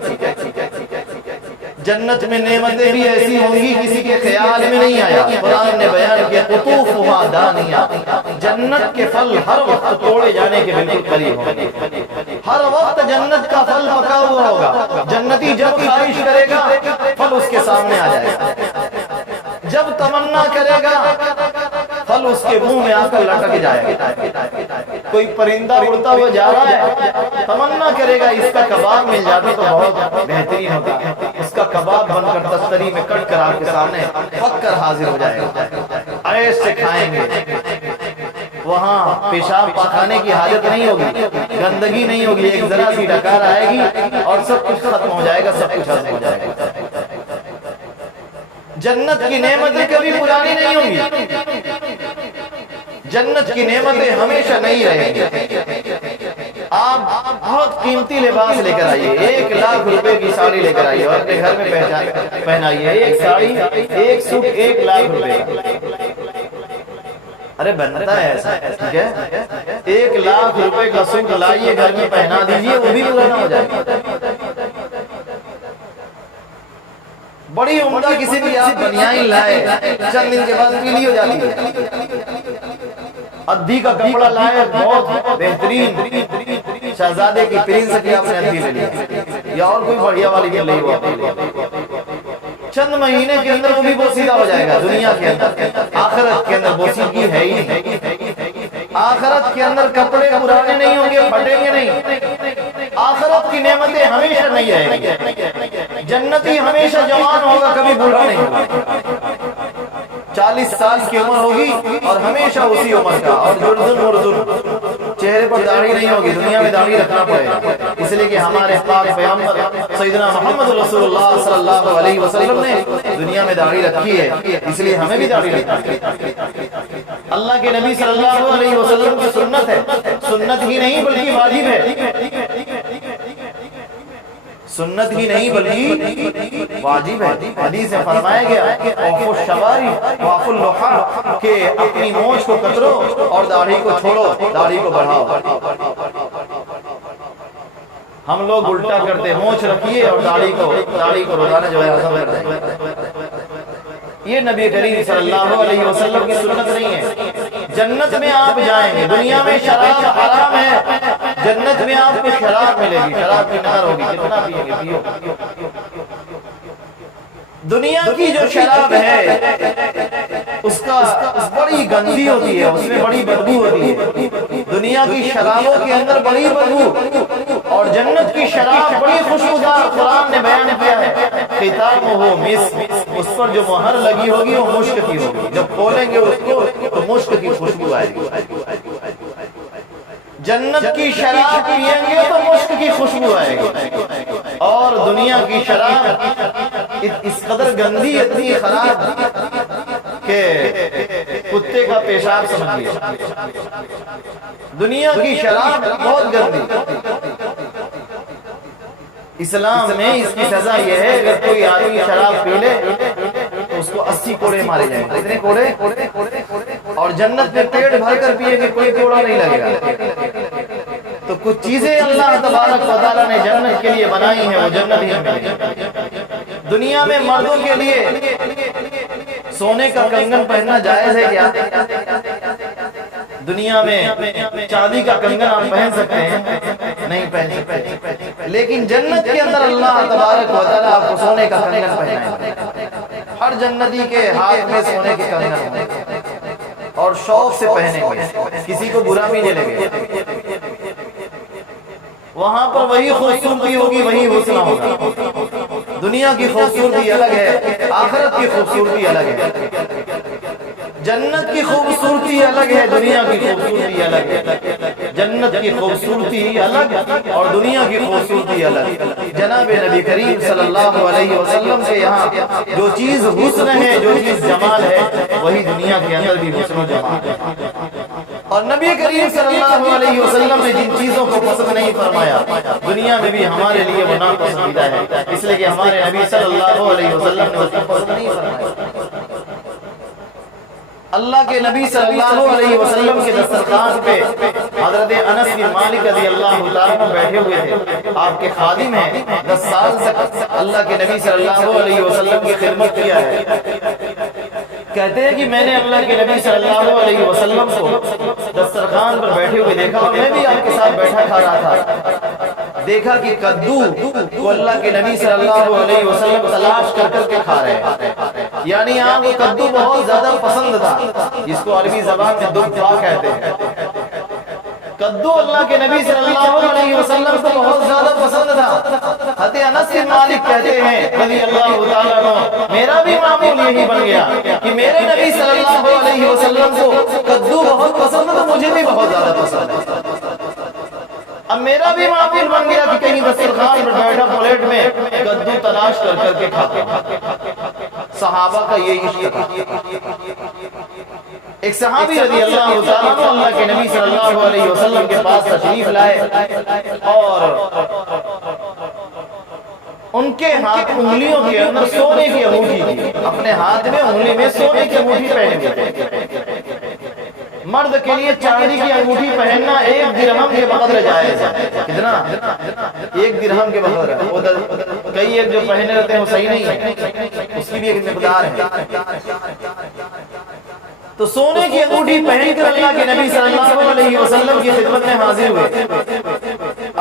جنت میں نعمتیں بھی ایسی ہوں گی کسی کے خیال میں نہیں آیا، قرآن نے بیان کیا قطوفہا دانیہ، جنت کے پھل ہر وقت توڑے جانے کے بالکل قریب ہوں گے، ہر وقت جنت کا پھل پکا ہوا ہوگا، جنتی جب خواہش کرے گا پھل اس کے سامنے آ جائے گا، جب تمنا کرے گا پھل اس کے منہ میں آ کر لٹک جائے گا۔ کوئی پرندہ اڑتا ہوا جا رہا ہے، تمنا کرے گا اس کا کباب مل جاتا تو بہت بہترین ہوتا، اس کا کباب بن کر تستری میں کٹ کر آپ کے سامنے پک کر حاضر ہو جائے گا، عیش سے کھائیں گے، وہاں پیشاب پخانے کی حاجت نہیں ہوگی، گندگی نہیں ہوگی، ایک ذرا سی ڈکار آئے گی اور سب کچھ ختم ہو جائے گا، سب کچھ ختم ہو جائے گا۔ جنت کی نعمتیں کبھی پرانی نہیں ہوں گی، جنت کی نعمتیں ہمیشہ نہیں رہیں گی۔ آپ بہت قیمتی لباس لے کر آئیے، 1 لاکھ روپے کی ساڑی لے کر آئیے اور اپنے گھر میں پہنائیے، ایک ساڑی، ایک سوٹ 1 لاکھ روپے کا، ارے بنتا ہے ایسا، ٹھیک ہے، 1 لاکھ روپے کا سوٹ لائیے گھر میں پہنا دیجیے، وہ بھی پرانا ہو جائے گا۔ بڑی عمدہ کسی بھی آپ بنیان لائے، چند دن کے بعد پیلی ہو جاتی ہے۔ ادھی کا کپڑا لائے، بہت بہترین شہزادے کی پرنس کی آپ نے ادھی لے لی، یا اور کوئی بڑھیا والی بھی لئی ہوا، چند مہینے کے اندر وہ بھی بوسیدہ ہو جائے گا۔ دنیا کے اندر، آخرت کے اندر بوسیدگی ہے ہی نہیں، آخرت کے اندر کپڑے پرانے نہیں ہوں گے، پھٹیں گے نہیں، آخرت کی کی نعمتیں ہمیشہ نہیں رہیں گی. جنتی ہمیشہ جوان ہوگا, کبھی بوڑھا نہیں ہوگا. 40 سال کی عمر ہوگی اور ہمیشہ اسی عمر کا, اور جردن مردن, چہرے پر داڑھی نہیں ہوگی. دنیا میں داڑھی رکھنا پڑے گا, اس لیے کہ ہمارے پاک پیغمبر سیدنا محمد رسول اللہ صلی اللہ علیہ وسلم نے دنیا میں داڑھی رکھی ہے, اس لیے ہمیں بھی داڑھی رکھنی ہے. اللہ کے نبی صلی اللہ علیہ وسلم کی سنت ہے, سنت ہی نہیں بلکہ واجب ہے. سنت ہی نہیں بلکہ واجب ہے. حدیث میں فرمایا گیا اوفوا الشواری واعفوا اللحى, کہ اپنی مونچھ کو کترو اور داڑھی کو چھوڑو, داڑھی کو بڑھاؤ. ہم لوگ الٹا کرتے, مونچھ رکھیے اور داڑھی کو روزانہ جو ہے ہضم کر دیں. یہ نبی کریم صلی اللہ علیہ وسلم کی سنت نہیں ہے. جنت میں آپ جائیں گے, دنیا میں شراب حرام ہے, جنت میں آپ کو شراب ملے گی, شراب کی نہر ہوگی, کتنا پیئیں گے پیو. دنیا کی جو شراب ہے اس کا بڑی گندی ہوتی ہے, اس میں بڑی بدبو ہوتی ہے. دنیا کی شرابوں کے اندر بڑی بدبو, اور جنت کی شراب بڑی خوشبودار. قرآن نے بیان کیا ہے ختامہ مسک, اس پر جو مہر لگی ہوگی وہ مشک کی ہوگی. جب کھولیں گے اس کو تو مشک کی خوشبو آئے گی. جنت کی شراب پیئیں گے تو مشک کی خوشبو آئے گی, اور دنیا کی شراب اس قدر گندی, اتنی خراب کہ کتے کا پیشاب سمجھیے. دنیا کی شراب بہت گندی. اسلام میں اس کی سزا یہ ہے اگر کوئی آدمی شراب پی لے تو اس کو 80 کوڑے مارے جائیں گے. اتنے کوڑے, اور جنت میں پیٹ بھر کر پیے گے, کوئی کوڑا نہیں لگے گا. تو کچھ چیزیں اللہ تبارک و تعالیٰ نے جنت کے لیے بنائی ہیں, وہ جنت ہی ملے گی. دنیا میں مردوں کے لیے سونے کا کنگن پہننا جائز ہے کیا؟ دنیا میں چاندی کا کنگن آپ پہن سکتے ہیں؟ نہیں پہن سکتے. لیکن جنت کے اندر اللہ تبارک و تعالیٰ آپ کو سونے کا کنگن پہنائے. ہر جنتی کے ہاتھ میں سونے کے کنگن ہوں اور شوق سے پہنے گے, کسی کو برا بھی نہیں لگے. وہاں پر وہی خوبصورتی ہوگی, وہی حسن ہوگا. دنیا کی خوبصورتی الگ ہے, آخرت کی خوبصورتی الگ ہے. جنت کی خوبصورتی الگ ہے, دنیا کی خوبصورتی الگ ہے. جنت کی خوبصورتی الگ اور دنیا کی خوبصورتی الگ. جناب نبی کریم صلی اللہ علیہ وسلم کے یہاں جو چیز حسن ہے, جو چیز جمال ہے, وہی دنیا کے اندر بھی حسن و جمال ہے. اور نبی کریم صلی اللہ علیہ وسلم نے جن چیزوں کو پسند نہیں فرمایا, دنیا میں بھی ہمارے لیے وہ ناپسندیدہ ہے, اس لیے کہ ہمارے نبی صلی اللہ علیہ وسلم نے اس کو پسند نہیں فرمایا. اللہ کے نبی صلی اللہ علیہ وسلم کے دسترخوان پہ حضرت انس بن مالک رضی اللہ تعالیٰ عنہ بیٹھے ہوئے تھے. آپ کے خادم ہیں, 10 سال تک اللہ کے نبی صلی اللہ علیہ وسلم کی خدمت کیا ہے. کہتے ہیں کہ میں نے اللہ کے نبی صلی اللہ علیہ وسلم کو دسترخوان پر بیٹھے ہوئے دیکھا, اور میں بھی آپ کے ساتھ بیٹھا کھا رہا تھا. دیکھا کہ کدو کو اللہ کے نبی صلی اللہ علیہ وسلم تلاش کر کر کے کھا رہے ہیں. یعنی آپ کو کدو بہت زیادہ پسند تھا, جس کو عربی زبان میں دبا کہتے ہیں. کدو اللہ کے نبی صلی اللہ علیہ وسلم کو بہت زیادہ پسند تھا. حضرت انس بن مالک کہتے ہیں رضی اللہ تعالیٰ عنہ, میرا بھی معمول یہی بن گیا کہ میرے نبی صلی اللہ علیہ وسلم کو کدو بہت پسند تھا, مجھے بھی بہت زیادہ پسند ہے. اب میرا بھی معمول بن گیا کہ کہیں دسترخوان پر بیٹھا پلیٹ میں کدو تلاش کر کر کے کھاتے ہیں. صحابہ کا یہ عشق تھا. ایک صحابی رضی اللہ تعالیٰ عنہ اللہ کے نبی صلی اللہ علیہ وسلم کے پاس تشریف لائے, اور ان کے ہاتھ انگلیوں کے اندر سونے کی انگوٹھی تھی. اپنے ہاتھ میں انگلی میں سونے کی انگوٹھی پہنے تھے. مرد کے لیے چاندی کی انگوٹھی پہننا 1 درہم کے بغیر جائز ہے. کتنا؟ 1 درہم کے بغیر. کئی ایک جو پہنے رہتے ہیں وہ صحیح نہیں ہے, اس کی بھی ایک مقدار ہے. تو سونے کی انگوٹھی پہن کر اللہ کے نبی صلی اللہ علیہ وسلم کی خدمت میں حاضر ہوئے.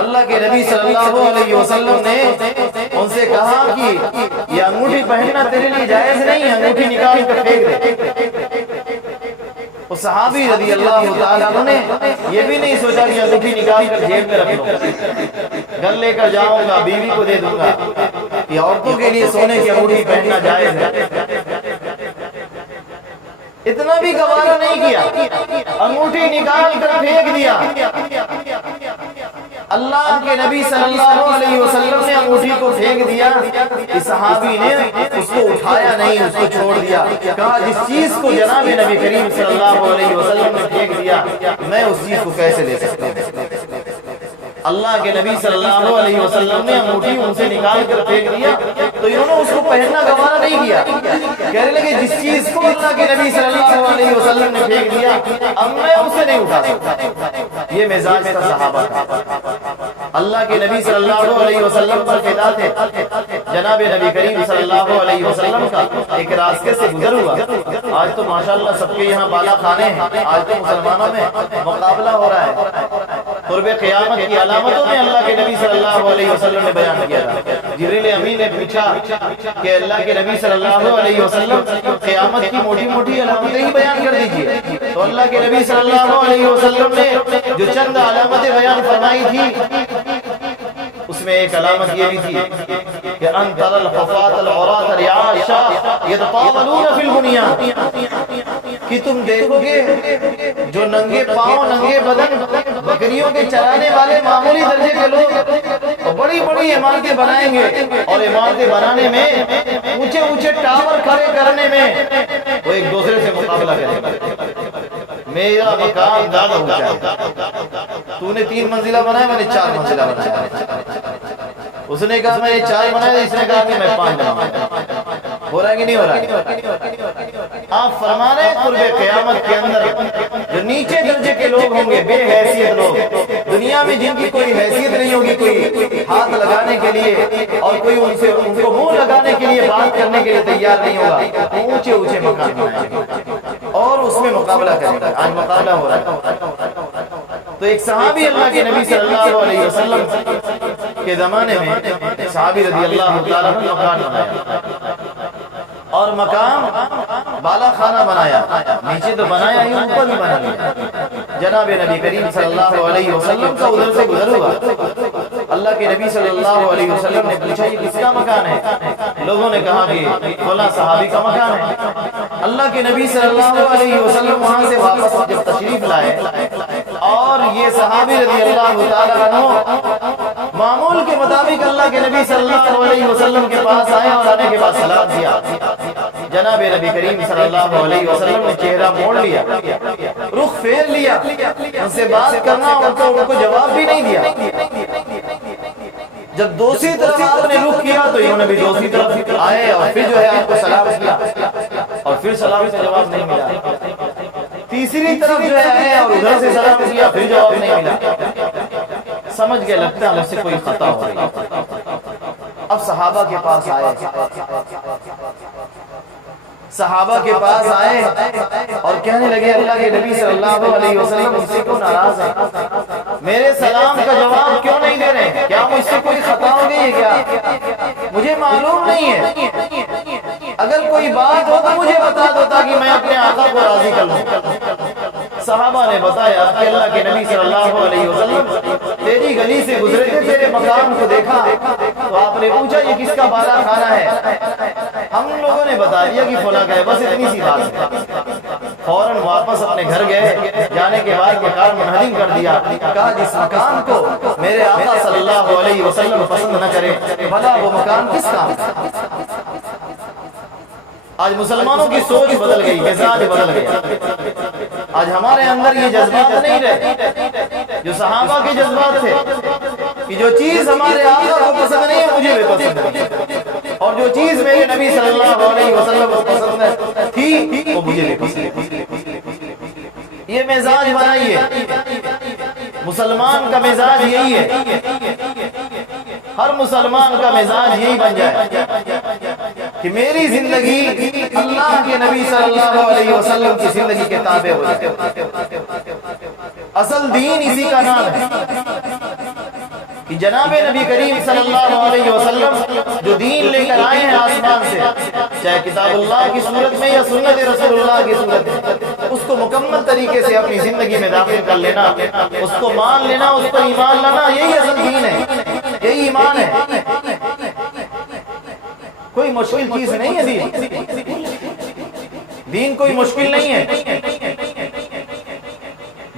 اللہ کے نبی صلی اللہ علیہ وسلم نے ان سے کہا کہ یہ انگوٹھی پہننا تیرے لیے جائز نہیں ہے, انگوٹھی نکال کر پھینک دے. وہ صحابی رضی اللہ تعالیٰ عنہ نے یہ بھی نہیں سوچا کہ انگوٹھی نکال کر جیب میں رکھ لو, گھر لے کر جاؤں گا، بیوی کو دے دوں گا. یہ عورتوں کے لیے سونے کی انگوٹھی پہننا جائز ہے. اتنا بھی گوارا نہیں کیا، انگوٹھی نکال کر پھینک دیا. اللہ کے نبی صلی اللہ علیہ وسلم نے انگوٹھی کو پھینک دیا. صحابی نے اس کو اٹھایا نہیں، اس کو چھوڑ دیا. کہا جس چیز کو جناب نبی کریم صلی اللہ علیہ وسلم نے پھینک دیا، میں اس چیز کو کیسے لے سکتا ہوں؟ اللہ کے نبی صلی اللہ علیہ وسلم نے انگوٹھی ان سے نکال کر پھینک دیا تو انہوں نے اس کو پہننا گوارا نہیں کیا. کہنے لگے جس چیز کو اللہ کے نبی صلی اللہ علیہ وسلم نے پھینک دیا اب میں اسے نہیں اٹھا سکتا. یہ مزاج تھا صحابہ کا. اللہ کے نبی صلی اللہ علیہ وسلم پر فدا تھے. جناب نبی کریم صلی اللہ علیہ وسلم کا ایک راستے سے گزر ہوا. آج تو ماشاءاللہ سب کے یہاں بالا خانے ہیں. آج تو مسلمانوں میں مقابلہ ہو رہا ہے. قرب قیامت کی علامتوں میں اللہ کے نبی صلی اللہ علیہ وسلم نے بیان کیا تھا. جبریل امین نے پوچھا کہ اللہ کے نبی صلی اللہ علیہ وسلم قیامت کی موٹی موٹی علامتیں ہی بیان کر دیجیے. تو اللہ کے نبی صلی اللہ علیہ وسلم نے جو چند علامتیں بیان فرمائی تھی اس میں ایک علامت یہ بھی تھی کہ ان تر الحفاة العراة الرعاشا یتطاولون فی البنیان، کہ تم دیکھو گے جو ننگے پاؤں ننگے بدن بکریوں کے چرانے والے معمولی درجے کے لوگ بڑی بڑی عمارتیں بنائیں گے اور عمارتیں بنانے میں اونچے اونچے ٹاور کھڑے کرنے میں وہ ایک دوسرے سے مقابلہ کریں گے. میرا مکان زیادہ اونچا ہے، تو نے 3 منزلہ بنایا، میں نے 4 منزلہ بنایا. اس نے کہا میں نے 4 بنایا، اس نے کہا کہ میں 5 بنایا. ہو رہا ہے کہ نہیں ہو رہا ہے؟ آپ فرما رہے ہیں قرب قیامت کے اندر جو نیچے درجے کے لوگ ہوں گے، بے حیثیت لوگ، دنیا میں جن کی کوئی حیثیت نہیں ہوگی، کوئی ہاتھ لگانے کے لیے اور کوئی ان کو منہ لگانے کے لیے بات کرنے کے لیے تیار نہیں ہوگا، اونچے اونچے مکان بنائیں گے اور اس میں مقابلہ کریں گے. آج مقابلہ ہو رہا ہے. تو ایک صحابی اللہ کے نبی صلی اللہ علیہ وسلم کے زمانے میں صحابی رضی اللہ تعالیٰ نے مکان بنایا اور مقام بالا خانہ بنایا. نیچے تو بنایا ہی، اوپر بھی بنا لیا. جناب نبی کریم صلی اللہ علیہ وسلم کا ادھر سے گزر ہوا. اللہ کے نبی صلی اللہ علیہ وسلم نے پوچھا یہ کس کا مکان ہے؟ لوگوں نے کہا کہ فلاں صحابی کا مکان ہے. اللہ کے نبی صلی اللہ علیہ وسلم وہاں سے واپس جب تشریف لائے اور یہ صحابی رضی اللہ تعالیٰ عنہ معمول کے مطابق اللہ کے نبی صلی اللہ علیہ وسلم کے پاس آئے اور آنے کے بعد سلام دیا. جناب نبی کریم صلی اللہ علیہ وسلم نے چہرہ موڑ لیا، رخ پھیر لیا، ان سے بات کرنا ان کو جواب بھی نہیں دیا. جب دوسری طرف آپ نے رخ کیا تو انہوں نے بھی دوسری طرف آئے اور پھر جو ہے آپ کو سلام کیا اور پھر سلام کا جواب نہیں ملا. تیسری طرف جو ہے اور ادھر سے سلام کیا، پھر جواب نہیں ملا. سمجھ گئے لگتا ہے مجھ سے کوئی خطا ہو رہی ہے. اب صحابہ کے پاس آئے، صحابہ کے پاس آئے اور کہنے لگے اللہ کے نبی صلی اللہ علیہ وسلم مجھ سے کیوں ناراض ہیں؟ میرے سلام کا جواب کیوں نہیں دے رہے؟ کیا مجھ سے کوئی خطا ہو گئی ہے کیا؟ مجھے معلوم نہیں ہے. اگر کوئی بات ہو تو مجھے بتا دو تاکہ میں اپنے آقا کو راضی کر لوں. صحابہ نے بتایا کہ اللہ کے نبی صلی اللہ علیہ وسلم تیری گلی سے گزرے تھے، تیرے مقام کو دیکھا تو آپ نے پوچھا یہ کس کا بالا خانہ ہے؟ ہم لوگوں نے بتا دیا کہ فلاں کا ہے، بس اتنی سی بات ہے. فوراً واپس اپنے گھر گئے. جانے کے بعد مکان منہدم کر دیا. کہا جس مکان کو میرے آقا صلی اللہ علیہ وسلم پسند نہ کرے بھلا وہ مکان کس کام کا؟ آج مسلمانوں کی سوچ بدل گئی، مزاج بدل گیا. آج ہمارے اندر یہ جذبات نہیں رہے جو صحابہ کے جذبات تھے کہ جو چیز ہمارے آقا کو پسند نہیں ہے مجھے بھی پسند نہیں، اور جو چیز میرے نبی صلی اللہ علیہ وسلم کو پسند تھی وہ مجھے بھی پسند ہے. یہ مزاج بنائیے. مسلمان کا مزاج یہی ہے، ہر مسلمان کا مزاج یہی بن جائے کہ میری زندگی اللہ کے نبی صلی اللہ علیہ وسلم کی زندگی کے تابع ہو جائے. اصل دین اسی کا نام ہے کہ جناب نبی کریم صلی اللہ علیہ وسلم جو دین لے کر آئے ہیں آسمان سے، چاہے کتاب اللہ کی صورت میں یا سنت رسول اللہ کی صورت میں، اس کو مکمل طریقے سے اپنی زندگی میں داخل کر لینا، اس کو مان لینا، اس پر ایمان لانا، یہی اصل دین ہے. کوئی مشکل چیز نہیں ہے دین کوئی مشکل نہیں ہے.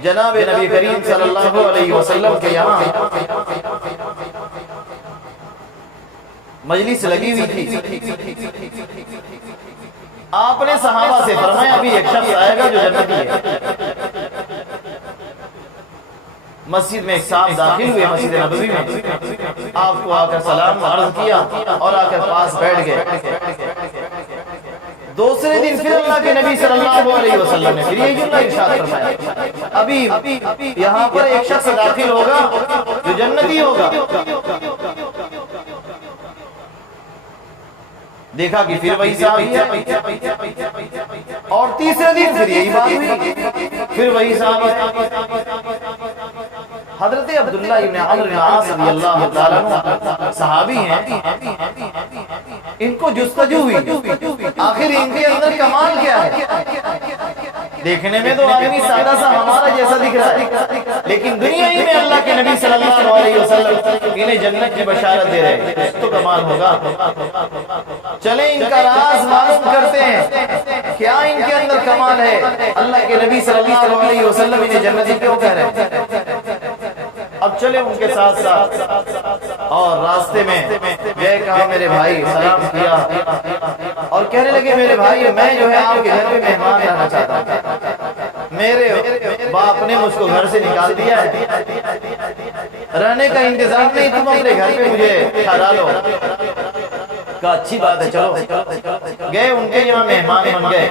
جناب نبی کریم صلی اللہ علیہ وسلم کے یہاں مجلس لگی ہوئی تھی. آپ نے صحابہ سے فرمایا ابھی ایک شخص آئے گا جو جنتی ہے. مسجد میں ایک صاحب داخل ہوئے مسجد نبوی میں. آپ کو آ کر سلام عرض کیا اور آ کر پاس بیٹھ گئے. دوسرے دن پھر اللہ کے نبی صلی اللہ علیہ وسلم نے پھر یہ جملہ ارشاد فرمایا ابھی یہاں پر ایک شخص داخل ہوگا جو جنتی ہوگا. دیکھا کہ پھر وہی صاحب ہے اور تیسرے دن پھر یہی بات ہوئی پھر وہی صاحب ہے. حضرت عبداللہ ابن عمرو بن عاص رضی اللہ تعالیٰ عنہ صحابی ہیں. ان کو جستجو ہوئی آخر ان کے اندر کمال کیا ہے. دیکھنے میں تو آدمی سادہ سا ہمارا جیسا دکھ رہا ہے لیکن دنیا ہی میں اللہ کے نبی صلی اللہ علیہ وسلم انہیں جنت کی بشارت دے رہے ہیں. تو کمال ہوگا. چلیں ان کا راز معلوم کرتے ہیں کیا ان کے اندر کمال ہے. اللہ کے نبی صلی اللہ علیہ وسلم انہیں جنتی کیوں کہہ رہے ہیں. اب چلے ان کے ساتھ ساتھ اور راستے میں یہ کہا میرے بھائی سلام کیا اور کہنے لگے میرے بھائی میں جو ہے آپ کے گھر پہ مہمان رہنا چاہتا ہوں. میرے باپ نے مجھ کو گھر سے نکال دیا ہے رہنے کا انتظام نہیں تم اپنے گھر پہ مجھے ٹھہرا لو. کہا اچھی بات ہے چلو. گئے ان کے یہاں مہمان بن گئے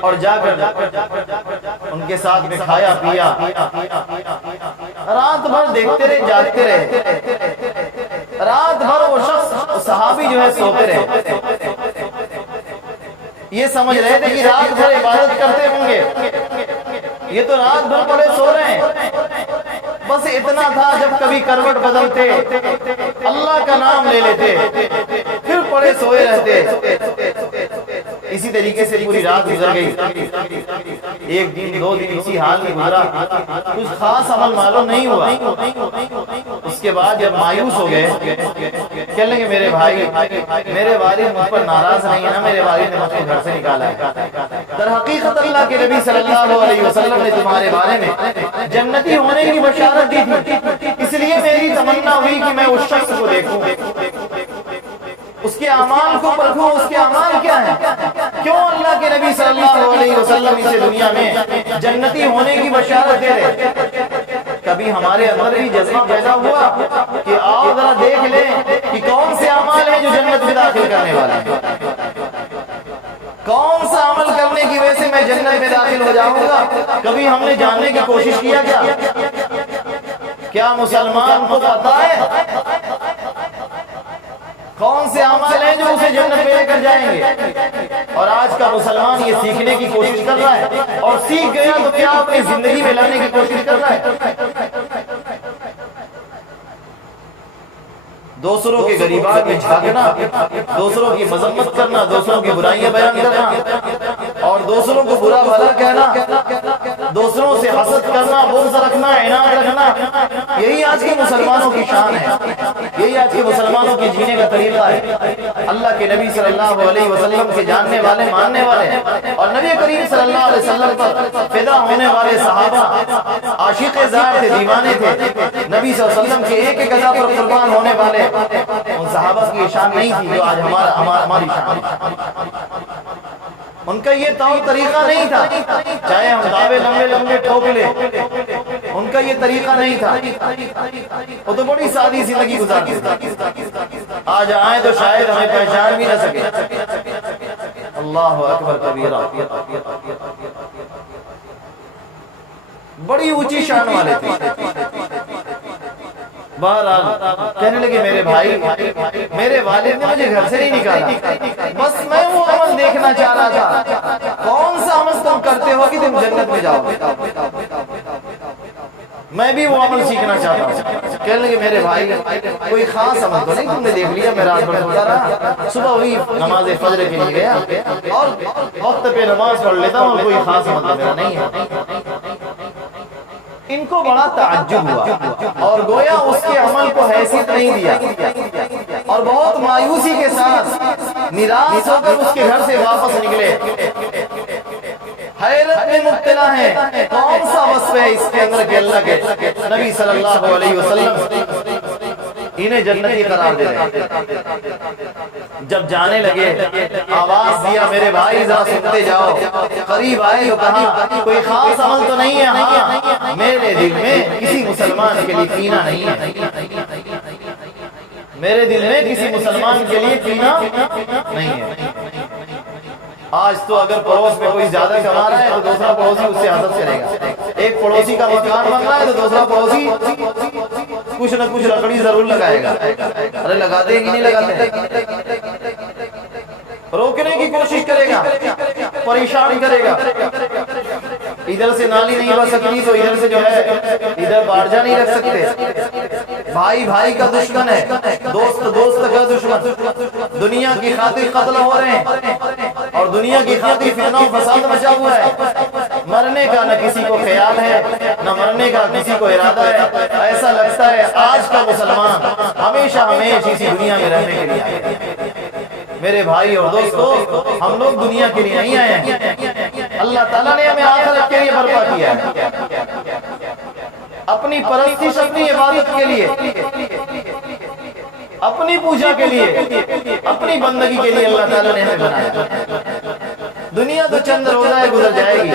اور جا کر ان کے ساتھ میں کھایا پیا. رات بھر دیکھتے رہے جاگتے رہے. رات بھر وہ شخص صحابی جو ہے سوتے رہے. یہ سمجھ رہے تھے کہ رات بھر عبادت کرتے ہوں گے یہ تو رات بھر پڑے سو رہے ہیں. بس اتنا تھا جب کبھی کروٹ بدلتے اللہ کا نام لے لیتے پھر پڑے سوئے رہتے. اسی طریقے سے پوری رات گزر گئی. ایک دن دو دن اسی حال میں گزرا. کچھ خاص عمل معلوم نہیں ہوا. اس کے بعد جب مایوس ہو گئے کہنے لگے میرے بھائی میرے والد مجھ پر ناراض نہیں ہے نا. میرے والد نے مجھ کو گھر سے نکالا ہے. در حقیقت اللہ کے نبی صلی اللہ علیہ وسلم نے تمہارے بارے میں جنتی ہونے کی بشارت دی تھی. اس لیے میری تمنا ہوئی کہ میں اس شخص کو دیکھوں اس کے اعمال کو پرکھوں اس کے اعمال کیا ہیں. کیوں اللہ کے نبی صلی اللہ علیہ وسلم اسے دنیا میں جنتی ہونے کی بشارت دے رہے. کبھی ہمارے اندر بھی جذبہ پیدا ہوا کہ آؤ ذرا دیکھ لیں کہ کون سے اعمال ہیں جو جنت میں داخل کرنے والے ہیں. کون سا عمل کرنے کی وجہ سے میں جنت میں داخل ہو جاؤں گا. کبھی ہم نے جاننے کی کوشش کیا کیا مسلمان کو پتا ہے کون سے اعمال ہیں جو اسے جنت میں لے کر جائیں گے. اور آج کا مسلمان یہ سیکھنے کی کوشش کر رہا ہے اور سیکھ گیا تو کیا اپنی زندگی میں لانے کی کوشش کر رہا ہے. دوسروں کے غریبات میں جھانکنا دوسروں کی مذمت کرنا دوسروں کی برائیاں بیان کرنا اور دوسروں کو برا بھلا کہنا دوسروں سے حسد کرنا بغض رکھنا عناد رکھنا یہی آج کے مسلمانوں کی شان ہے. یہی آج کے مسلمانوں کے جینے کا طریقہ ہے. اللہ کے نبی صلی اللہ علیہ وسلم کے جاننے والے ماننے والے اور نبی کریم صلی اللہ علیہ وسلم پر فدا ہونے والے صحابہ عاشق ذات تھے دیوانے تھے. نبی صلی اللہ علیہ وسلم کے ایک ایک ادا پر قربان ہونے والے ان صحابہ کی شان نہیں تھی جو آج ہماری شان. ان کا یہ طور طریقہ نہیں تھا چاہے ہم دعوے لمبے لمبے ٹھوک لیں ان کا یہ طریقہ نہیں تھا. وہ تو بڑی سادی زندگی گزارتے تھے. آج آئے تو شاید ہمیں پہچان بھی نہ سکے. اللہ اکبر کبیرہ. بڑی اونچی شان والے تھے. بہرحال کہنے لگے میرے بھائی میرے والد نے مجھے گھر سے نہیں نکالا بس میں وہ عمل دیکھنا چاہ رہا تھا کون سا عمل تم کرتے ہو کہ تم جنت میں جاؤ. میں بھی وہ عمل سیکھنا چاہتا ہوں. کہنے لگے میرے بھائی کوئی خاص عمل تو نہیں تم نے دیکھ لیا. میں رات بھر سوتا رہا صبح ہوئی نماز فجر کے لیے گیا اور وقت پہ نماز پڑھ لیتا ہوں کوئی خاص عمل تو میرا نہیں ہے. ان کو بڑا تعجب ہوا اور گویا اس کے عمل کو حیثیت نہیں دیا. اور بہت مایوسی کے ساتھ نراش ہو کر اس کے گھر سے واپس نکلے، حیرت میں مبتلا ہے کون سا وصف ہے اس کے اندر کہ اللہ کے نبی صلی اللہ علیہ وسلم انہیں جنتی قرار دے رہے ہیں۔ جب جانے لگے آواز دیا میرے بھائی ذرا سنتے جاؤ، قریب آئے تو کہا کوئی خاص عمل تو نہیں ہے، ہاں میرے دل میں کسی مسلمان کے لیے کینہ نہیں ہے، میرے دل میں کسی مسلمان کے لیے کینہ نہیں ہے۔ آج تو اگر پڑوس میں کوئی زیادہ کما رہا ہے تو دوسرا پڑوسی اس سے حسد کرے گا، ایک پڑوسی کا مکان بن رہا ہے تو دوسرا پڑوسی کچھ نہ کچھ لکڑی ضرور لگائے گا، ارے لگاتے ہیں کہ نہیں لگاتے، روکنے کی کوشش کرے گا، پریشان کرے گا، ادھر سے نالی نہیں بہ سکتی تو ادھر سے جو ہے ادھر بارجا نہیں رکھ سکتے، بھائی بھائی کا دشمن ہے، دوست دوست کا دشمن، دنیا کی خاطر قتل ہو رہے ہیں اور دنیا کی خاطر فتنہ و فساد مچا ہوا ہے، مرنے کا نہ کسی کو خیال ہے نہ مرنے کا کسی کو ارادہ ہے، ایسا لگتا ہے آج کا مسلمان ہمیشہ ہمیشہ اسی دنیا میں رہنے کے لیے آئے ہیں۔ میرے بھائی اور دوستو، ہم لوگ دنیا کے لیے نہیں آئے ہیں، اللہ تعالیٰ نے ہمیں آخرت کے لیے برپا کیا ہے، اپنی پرستش اپنی عبادت کے لیے، اپنی پوجا کے لیے، اپنی بندگی کے لیے اللہ تعالیٰ نے ہمیں بنایا۔ دنیا تو چند روزہ گزر جائے گی،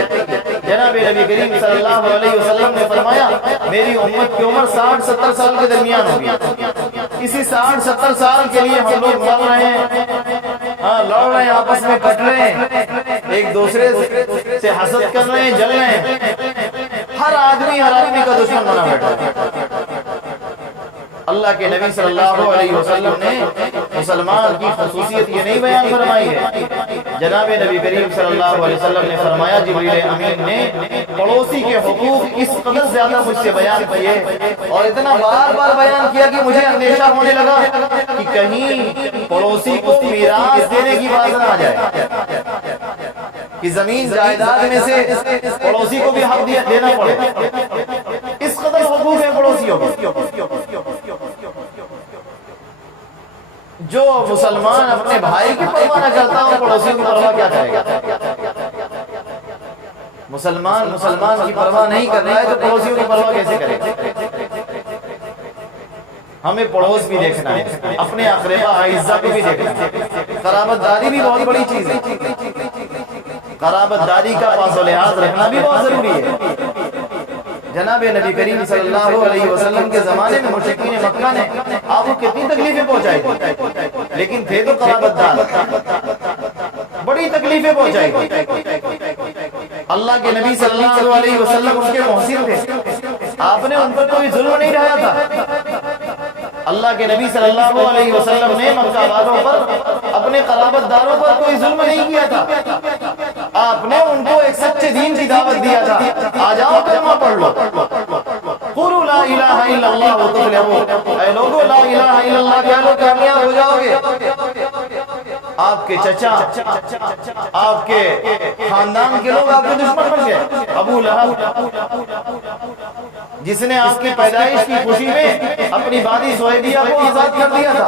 جناب نبی کریم صلی اللہ علیہ وسلم نے فرمایا میری امت کی عمر 60-70 سال کے درمیان ہوگی، اسی 60-70 سال کے لیے ہم لوگ مر رہے ہیں، ہاں لڑ رہے ہیں، آپس میں کٹ رہے ہیں، ایک دوسرے سے حسد کر رہے ہیں، جل رہے ہیں، ہر آدمی کا دشمن بنا بیٹھا ہے۔ اللہ کے نبی صلی اللہ علیہ وسلم نے مسلمان کی خصوصیت یہ نہیں بیان فرمائی ہے، جناب نبی کریم صلی اللہ علیہ وسلم نے فرمایا جبریل امین نے پڑوسی کے حقوق اس قدر زیادہ مجھ سے بیان کیے اور اتنا بار بار بیان کیا کہ مجھے اندیشہ ہونے لگا کہ کہیں پڑوسی کو میراث دینے کی بات نہ آ جائے، کہ زمین جائیداد میں سے پڑوسی کو بھی حق دینا پڑے، اس قدر حقوق ہے پڑوسیوں کے۔ جو مسلمان اپنے بھائی کی پرواہ نہ کرتا ہوں پڑوسیوں کی پرواہ کیا کرے گا؟ مسلمان کی پرواہ نہیں کر رہا ہے تو پڑوسیوں کی پرواہ کیسے کرے گا؟ ہمیں پڑوس بھی دیکھنا ہے، اپنے اقربا اعزا کو بھی دیکھنا ہے، قرابت داری بھی بہت بڑی چیز ہے، قرابت داری کا پاس و لحاظ رکھنا بھی بہت ضروری ہے۔ جناب نبی کریم صلی اللہ علیہ وسلم کے زمانے میں مشرکین مکہ نے آپ کو کتنی تکلیفیں پہنچائی تھی، لیکن تھے تو قرابت دار، بڑی تکلیفیں پہنچائی تھی۔ اللہ کے نبی صلی اللہ علیہ وسلم ان کے محسن تھے، آپ نے ان پر کوئی ظلم نہیں ڈھایا تھا۔ اللہ کے نبی صلی اللہ علیہ وسلم نے مکہ والوں پر، اپنے قرابت داروں پر کوئی ظلم نہیں کیا تھا، آپ نے ان کو ایک سچے دین کی دعوت دیا تھا، آ جاؤ کلمہ پڑھ لو، قولوا لا الہ الا اللہ تفلحوا، اے لوگو لا الہ الا اللہ کہہ لو کامیاب ہو جاؤ گے۔ آپ کے چچا، آپ کے خاندان کے لوگ آپ کے دشمن بن گئے، ابو لہب جس نے آپ کی پیدائش کی خوشی میں اپنی وادی سہیلیہ کو آزاد کر دیا تھا،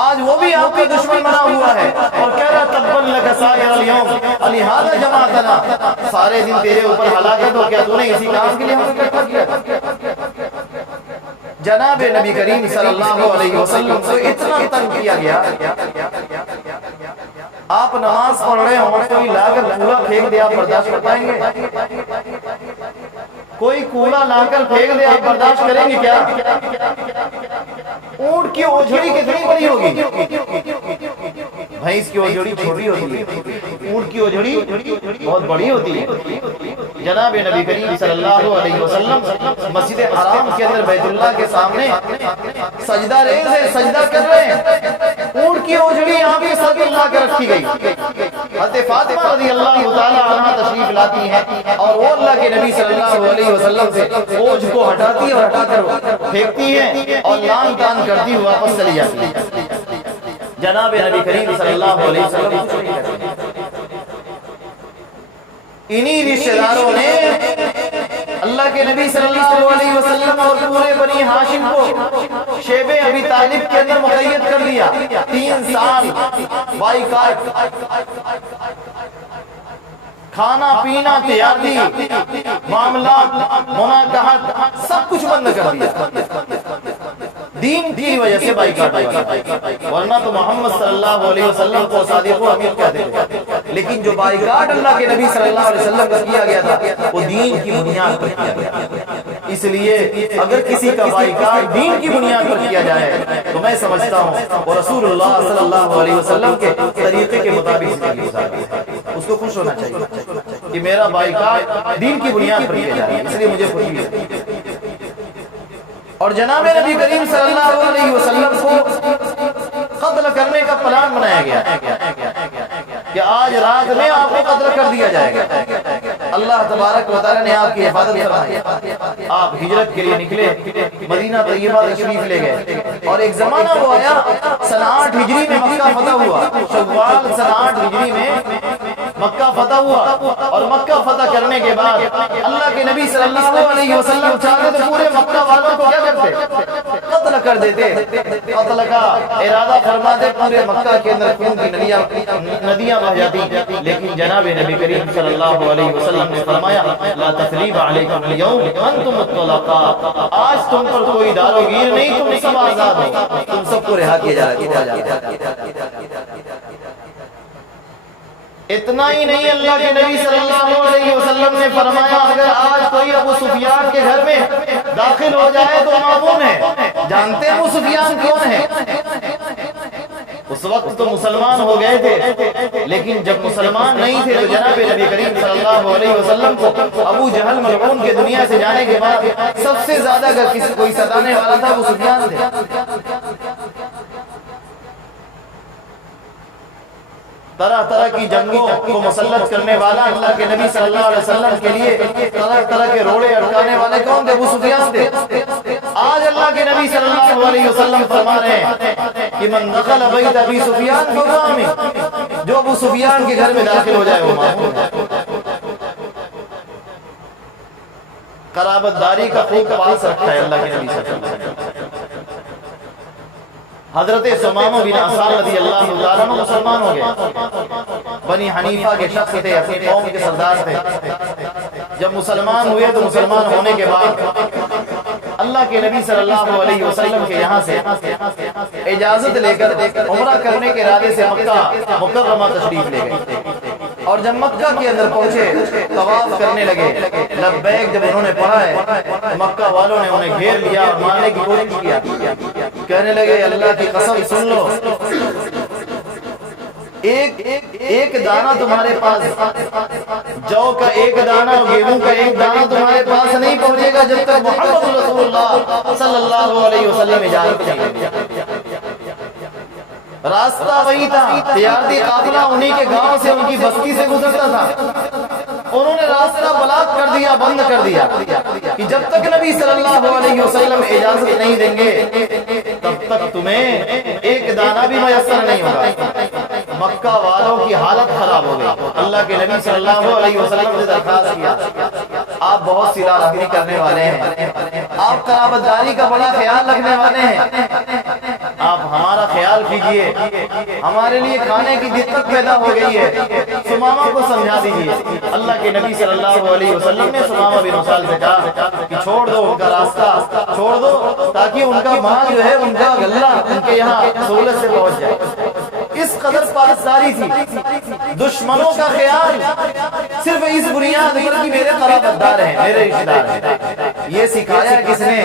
آج وہ بھی آپ کا دشمن بنا ہوا ہے اور کہہ رہا تبا لک سائر اليوم لہذا جماعتنا، سارے دن تیرے اوپر ہلاکت ہو، کیا تو نے اسی کام کے لیے ہم کو اکٹھا کیا؟ جناب نبی کریم صلی اللہ علیہ وسلم کو اتنا تنگ کیا گیا، آپ نماز پڑھ رہے ہوں کوئی لا کر کوڑا پھینک دے آپ برداشت کر پائیں گے؟ کوئی کوڑا لا کر پھینک دے آپ برداشت کریں گے کیا؟ اونٹ کی اوجھڑی کتنی بڑی ہوگی، بھینس کی اوجھڑی چھوٹی ہوتی ہے، اونٹ کی اوجھڑی بہت بڑی ہوتی ہے۔ جناب نبی کریم صلی اللہ علیہ وسلم مسجد حرام کے اندر بیت اللہ کے سامنے سجدہ ریز ہے، سجدہ کر رہے ہیں، اونٹ کی اوجھڑی یہاں بھی ساتھ اللہ کے رکھی گئی، حضرت فاطمہ رضی اللہ تعالی عنہ تشریف لاتی ہیں اور وہ اللہ کے نبی صلی اللہ علیہ وسلم سے اوجھ کو ہٹاتی ہے اور ہٹا کر پھینکتی ہے اور لان تان کرتی ہوئی واپس چلی جاتی ہے۔ جناب نبی کریم صلی اللہ علیہ وسلم انہی رشتہ داروں نے اللہ کے نبی صلی اللہ علیہ وسلم اور پورے بنی ہاشم کو شیب ابی طالب کے اندر مقید کر دیا. 3 سال بائیکاٹ، کھانا پینا تجارتی معاملات مناکحت سب کچھ بند کر دیا دین کی وجہ سے بائیکاٹ ہوا. ورنہ تو محمد صلی اللہ علیہ وسلم کو صادق و امین کہتے تھے، لیکن جو بائیکاٹ اللہ کے نبی صلی اللہ علیہ وسلم کا کیا گیا تھا وہ دین کی بنیاد پر کیا گیا. اس لیے اگر کسی کا بائیکاٹ دین کی بنیاد پر کیا جائے تو میں سمجھتا ہوں وہ رسول اللہ صلی اللہ علیہ وسلم کے طریقے کے مطابق زندگی گزارے. اس کو خوش ہونا چاہیے کہ میرا بائیکاٹ دین کی بنیاد پر کیا جائے، اس لیے مجھے خوشی ہے. اور جناب نبی کریم صلی اللہ علیہ وسلم کو قتل کرنے کا پلان بنایا گیا کہ آج رات میں آپ کو قتل کر دیا جائے گا. اللہ تبارک و تعالی نے آپ کی حفاظت فرمائی. آپ ہجرت کے لیے نکلے، مدینہ طیبہ تشریف لے گئے، اور ایک زمانہ وہ آیا سن 8 ہجری میں مکہ فتح ہوا. شوال سن 8 ہجری میں مکہ فتح ہوا، اور مکہ فتح کرنے کے بعد اللہ کے نبی صلی اللہ علیہ وسلم چاہتے تو پورے مکہ والوں کو کیا کرتے؟ قتل کر دیتے. قتل کا ارادہ فرماتے، پورے مکہ کے اندر خون کی ندیاں بہہ جاتی. لیکن جناب نبی کریم صلی اللہ علیہ وسلم نے فرمایا لا تثریب علیکم اليوم انتم الطلقاء، آج تم پر کوئی داروگیر نہیں، تم سب آزاد ہو، تم سب کو رہا کیا جا رہا ہے. اتنا ہی نہیں، اللہ کے نبی صلی اللہ علیہ وسلم نے فرمایا اگر آج کوئی ابو سفیان کے گھر میں داخل ہو جائے تو معمون ہے. جانتے ہیں ابو سفیان کون ہے؟ اس وقت تو مسلمان ہو گئے تھے، لیکن جب مسلمان نہیں تھے تو جناب نبی کریم صلی اللہ علیہ وسلم کو ابو جہل ملعون کے دنیا سے جانے کے بعد سب سے زیادہ اگر کسی کوئی ستانے والا تھا ابو سفیان تھے. طرح طرح کی جنگوں کو مسلط کرنے والا اللہ کے نبی صلی اللہ علیہ وسلم کے لیے طرح طرح کے روڑے اٹکانے والے کون تھے؟ ابو سفیان تھے. آج اللہ کے نبی صلی اللہ علیہ وسلم فرما رہے ہیں کہ من دخل بیت ابی سفیان فهو آمن، جو ابو سفیان کے گھر میں داخل ہو جائے وہ معمون ہے. قرابت داری کا خوب پاس رکھا ہے اللہ کے نبی صلی اللہ علیہ وسلم. حضرت سمامہ بن عثال رضی اللہ تعالیٰ عنہ مسلمان ہو گئے. بنی حنیفہ کے شخص تھے، اپنی قوم کے سردار تھے. جب مسلمان ہوئے تو مسلمان ہونے کے بعد اللہ کے نبی صلی اللہ علیہ وسلم کے یہاں سے اجازت لے کر عمرہ کرنے کے ارادے سے مکہ مکرمہ تشریف لے گئے. اور جب مکہ کے اندر پہنچے طواف کرنے لگے. لبیک جب انہوں نے پڑھا ہے مکہ والوں نے انہیں گھیر لیا اور مارنے کی کوشش کیا. کہنے لگے اللہ کی قسم سن لو، ایک دانہ تمہارے پاس، جو کا ایک دانہ، گیہوں کا ایک دانہ تمہارے پاس نہیں پہنچے گا جب تک محمد رسول اللہ صلی اللہ علیہ وسلم اجازت نہیں دے. راستہ وہی تھا، تجارتی قافلہ انہی کے گاؤں سے، ان کی بستی سے گزرتا تھا. انہوں نے راستہ بلاک کر دیا، بند کر دیا کہ جب تک نبی صلی اللہ علیہ وسلم اجازت نہیں دیں گے تب تک تمہیں ایک دانہ بھی میسر نہیں ہوگا. مکہ والوں کی حالت خراب ہو گئی. اللہ کے نبی صلی اللہ علیہ وسلم نے درخواست کیا آپ بہت صلہ رحمی کرنے والے ہیں، آپ قرابت داری کا بڑا خیال رکھنے والے ہیں، آپ ہمارا خیال کیجئے، ہمارے لیے کھانے کی دقت پیدا ہو گئی ہے، سمامہ کو سمجھا دیجئے. اللہ کے نبی صلی اللہ علیہ وسلم نے سمامہ بن عثال سے کہا کہ چھوڑ دو ان کا راستہ، چھوڑ دو تاکہ ان کا مال جو ہے، ان کا غلہ ان کے یہاں سہولت سے پہنچ جائے. اس قدر پاسداری تھی. دشمنوں کا خیال صرف اس بنیاد پر کہ میرے قرابت دار ہیں، میرے رشتہ دار ہیں. یہ سکھایا کس نے؟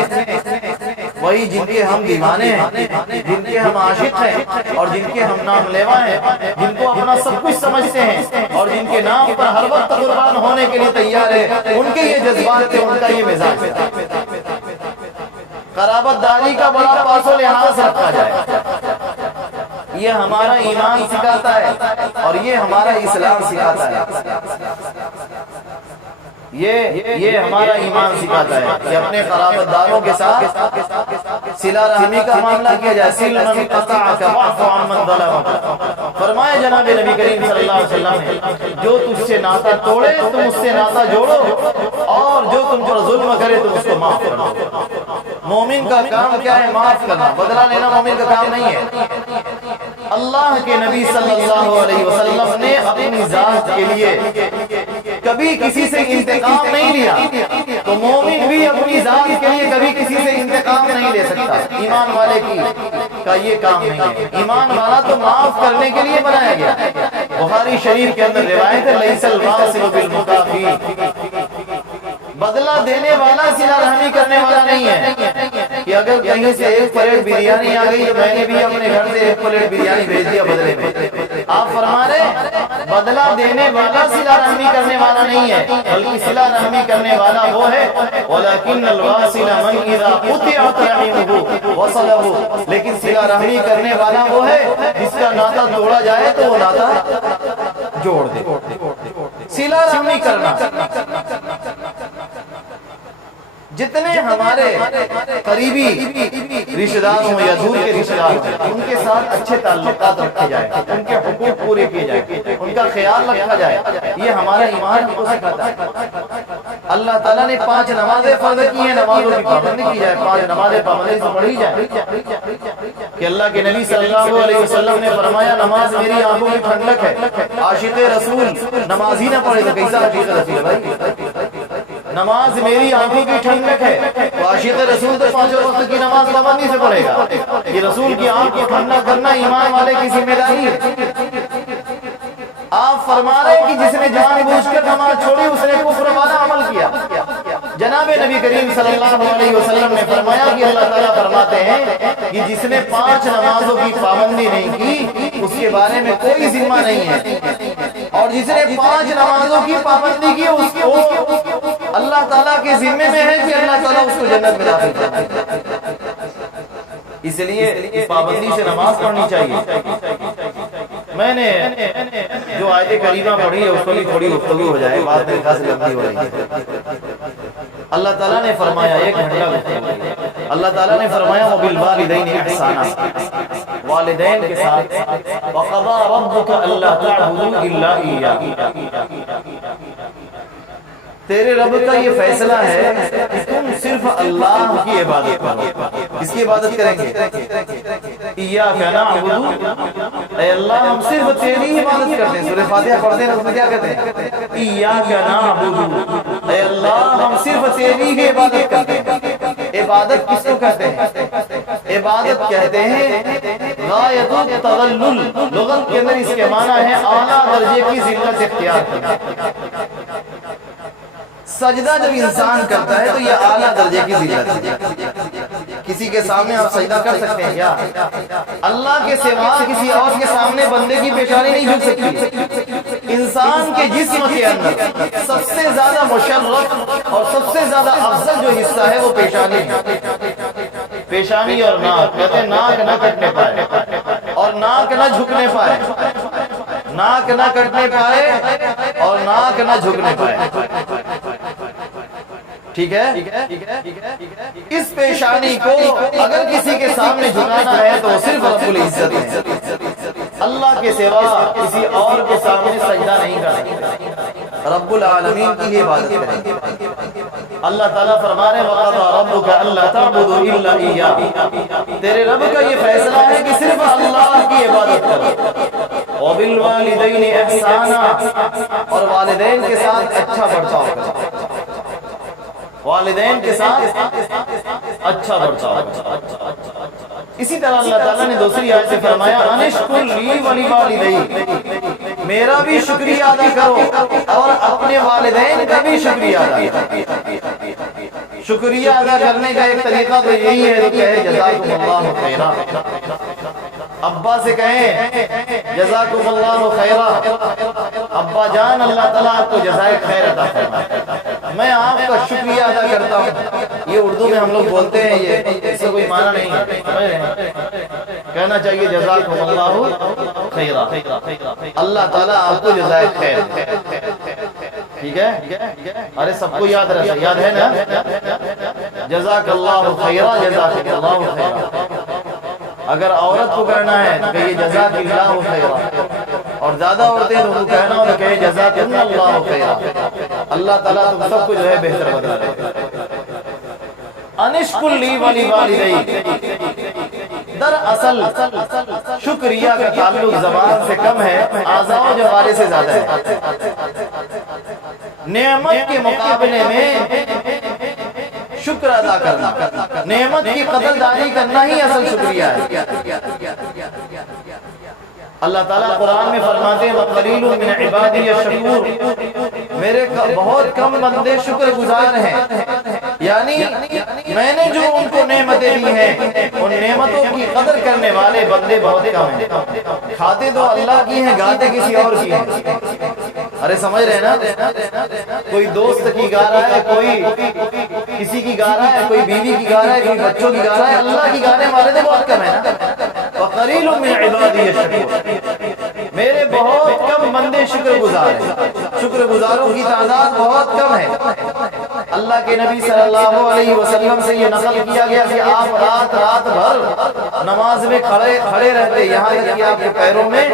وہی جن کے ہم دیوانے ہیں، جن کے ہم عاشق ہیں، اور جن کے ہم نام لیوا ہیں، جن کو اپنا سب کچھ سمجھتے ہیں، اور جن کے نام پر ہر وقت قربان ہونے کے لیے تیار ہے. ان کے یہ جذبات تھے، ان کا یہ مزاج تھا. قرابت داری کا بڑا پاس و لحاظ رکھا جائے. یہ ہمارا ایمان سکھاتا ہے اور یہ ہمارا اسلام سکھاتا ہے. یہ ہمارا ایمان سکھاتا ہے کہ اپنے قرابت داروں کے ساتھ صلہ رحمی کا معاملہ کیا جائے. سل من قطعک واعف عن من ظلمک. فرمایا جناب نبی کریم صلی اللہ علیہ وسلم نے جو تجھ سے ناتا توڑے تم اس سے ناتا جوڑو اور جو تم پر ظلم کرے تم اس کو معاف کرو. مومن کا کام کیا ہے؟ معاف کرنا. بدلہ لینا مومن کا کام نہیں ہے. اللہ کے نبی صلی اللہ علیہ وسلم نے اپنی ذات کے لیے کبھی کسی سے انتقام نہیں لیا تو مومن بھی اپنی ذات کے لیے کبھی کسی سے انتقام نہیں لے سکتا. ایمان والے کا یہ کام نہیں ہے. ایمان والا تو معاف کرنے کے لیے بنایا گیا. بخاری شریف کے اندر روایت ہے لیس الواصل بالمکافی، بدلہ دینے والا صلہ رحمی کرنے والا نہیں ہے کہ اگر کہیں سے ایک پلیٹ بریانی آ گئی تو میں نے بھی اپنے گھر سے ایک پلیٹ بریانی بھیج دیا بدلے میں. آپ فرما رہے بدلہ دینے والا صلہ رحمی کرنے والا نہیں ہے بلکہ صلہ رحمی کرنے والا وہ ہے وَلَكِنَّ الْوَاصِلَ مَنْ إِذَا قُطِعَتْ رَحِمُهُ وَصَلَهُ، لیکن صلہ رحمی کرنے والا وہ ہے جس کا ناتا توڑا جائے تو وہ ناتا جوڑ دے. صلہ رحمی کرنا. جتنے ہمارے قریبی رشتہ دار ہوں یا دور کے رشتہ دار ہوں ان کے ساتھ اچھے تعلقات رکھے جائیں، ان کے حقوق پورے کیے جائیں، ان کا خیال رکھا جائے. یہ ہمارا ایمان ہم کو سکھاتا ہے. اللہ تعالیٰ نے 5 نمازیں فرض کی ہیں، نمازوں کی پابندی کی جائے. 5 نمازیں پابندی سے پڑھی جائے کہ اللہ کے نبی صلی اللہ علیہ وسلم نے فرمایا نماز میری آنکھوں کی ٹھنڈک ہے. عاشق رسول نماز ہی نہ پڑھے تو کیسا عاشق رسول ہے بھائی؟ نماز میری آنکھوں کی ٹھنڈک ہے تو عاشق رسول تو 5 وقت کی نماز پابندی سے پڑھے گا. یہ رسول کی آنکھ کو ٹھنڈا کرنا ایمان والے کی ذمہ داری ہے. آپ فرما رہے کہ جس نے جان بوجھ کر نماز چھوڑی اس نے کفر والا عمل کیا. جناب نبی کریم صلی اللہ علیہ وسلم نے فرمایا کہ اللہ تعالیٰ فرماتے ہیں کہ جس نے 5 نمازوں کی پابندی نہیں کی اس کے بارے میں کوئی ذمہ نہیں ہے، اور جس نے 5 نمازوں کی پابندی کی اس کو اللہ تعالیٰ کے ذمے میں ہے کہ اللہ تعالیٰ اس کو جنت میں داخل کرے. اس لیے اس پابندی سے نماز پڑھنی چاہیے. میں نے جو آیت کریمہ پڑھی ہے اس پر بھی تھوڑی گفتگو ہو جائے، بات میں خاص لمبی ہو رہی ہے. اللہ تعالیٰ نے فرمایا ایک گھنٹہ گفتگو. اللہ تعالیٰ نے فرمایا وَبِالْوَالِدَيْنِ إِحْسَانًا، والدین کے ساتھ وَقَضَىٰ رَبُّكَ أَلَّا تَعْبُدُوا إِلَّا إِيَّاهُ، تیرے رب کا یہ فیصلہ ہے کہ تم صرف اللہ کی عبادت کرو. کس کی عبادت کریں گے؟ ایاک نعبد، اے اللہ ہم صرف تیری عبادت کرتے ہیں. سورہ فاتحہ پڑھتے ہیں اس میں کیا کہتے ہیں؟ ایاک نعبد، اے اللہ ہم صرف تیری ہی عبادت کرتے ہیں. عبادت کس کو کہتے ہیں؟ عبادت کہتے ہیں غایت التذلل. لغت کے اندر اس کے معنی ہے اعلیٰ درجے کی ذلت اختیار کرنا. سجدہ جب انسان کرتا ہے تو یہ اعلیٰ درجے کی ذلت ہے. کسی کے سامنے آپ سجدہ کر سکتے ہیں کیا؟ اللہ کے سوا کسی اور کے سامنے بندے کی پیشانی نہیں جھک سکتی. انسان کے جسم کے اندر سب سے زیادہ مشرف اور سب سے زیادہ افضل جو حصہ ہے وہ پیشانی ہے. پیشانی اور ناک، کہتے ہیں ناک نہ کٹنے پائے اور ناک نہ جھکنے پائے، ناک نہ کٹنے پائے اور ناک نہ جھکنے پائے. ٹھیک ہے؟ اس پیشانی کو اگر کسی کے سامنے جھکانا ہے تو صرف رب العزت ہے. اللہ کے سوا کسی اور کے سامنے سجدہ نہیں کرنا، رب العالمین کی عبادت کریں. اللہ تعالیٰ فرما رہے وَقَضَىٰ رَبُّكَ أَلَّا تَعْبُدُوا إِلَّا إِيَّاهُ، تیرے رب کا یہ فیصلہ ہے کہ صرف اللہ کی عبادت کرو. وَبِالْوَالِدَيْنِ إِحْسَانًا، اور والدین کے ساتھ اچھا برتاؤ کرو. والدین کے ساتھ اچھا برتاؤ. اسی طرح اللہ تعالیٰ نے دوسری آیت سے فرمایا انشکر لی ولوالدیک، میرا بھی شکریہ ادا کرو اور اپنے والدین کا بھی شکریہ ادا کرو. شکریہ ادا کرنے کا ایک طریقہ تو یہی ہے کہ جزاکم اللہ خیرا. ابا سے کہیں جزاکم اللہ خیرا، ابا جان اللہ تعالیٰ آپ کو جزائے خیر عطا فرمائے. میں آپ کا شکریہ ادا کرتا ہوں. یہ اردو میں ہم لوگ بولتے ہیں، یہ اس سے کوئی معنی نہیں ہے. کہنا چاہیے جزاکم اللہ خیرا، اللہ تعالیٰ آپ کو جزائے خیر. ٹھیک ہے؟ ارے سب کو یاد رہتا، یاد ہے نا؟ جزاک اللہ خیرا، جزاک اللہ خیرا. اگر عورت کو کہنا ہے تو کہیے جزاک اللہ خیرا، اور زیادہ عورتیں تو ان کو کہنا ہو تو کہیے جزاک اللہ خیرا، اللہ تعالیٰ تم سب کو جو ہے بہتر بدلا دے۔ انشکر لی ولی والدی، دراصل شکریہ کا تعلق زبان سے کم ہے، اعضاء و جوارح سے زیادہ ہے۔ نعمت کے مقابلے میں شکر ادا کرنا، نعمت کی قدردانی کرنا ہی اصل شکریہ ہے۔ اللہ تعالیٰ قرآن میں فرماتے ہیں وَقَلِيلٌ مِّنْ عِبَادِيَ الشَّكُورُ، میرے بہت کم بندے شکر گزار ہیں، یعنی میں نے جو ان کو نعمتیں دی ہیں ان نعمتوں کی قدر کرنے والے بندے بہت کم ہیں۔ کھاتے تو اللہ کی ہیں، گاتے کسی اور کی ہیں۔ ارے سمجھ رہے نا، کوئی دوست کی گا رہا ہے، کوئی کسی کی گا رہا ہے، کوئی بیوی کی گا رہا ہے، کوئی بچوں کی گا رہا ہے، اللہ کی گانے والے تو بہت کم ہیں نا۔ وَقَلِيلٌ مِّنْ عِبَادِيَ الشَّكُورُ، میرے بہت کم بندے شکر گزار ہیں، شکر گزاروں کی تعداد بہت کم ہے۔ اللہ کے نبی صلی اللہ علیہ وسلم سے یہ نقل کیا گیا کہ آپ رات بھر نماز میں کھڑے رہتے، یہاں تک کہ آپ کے پیروں میں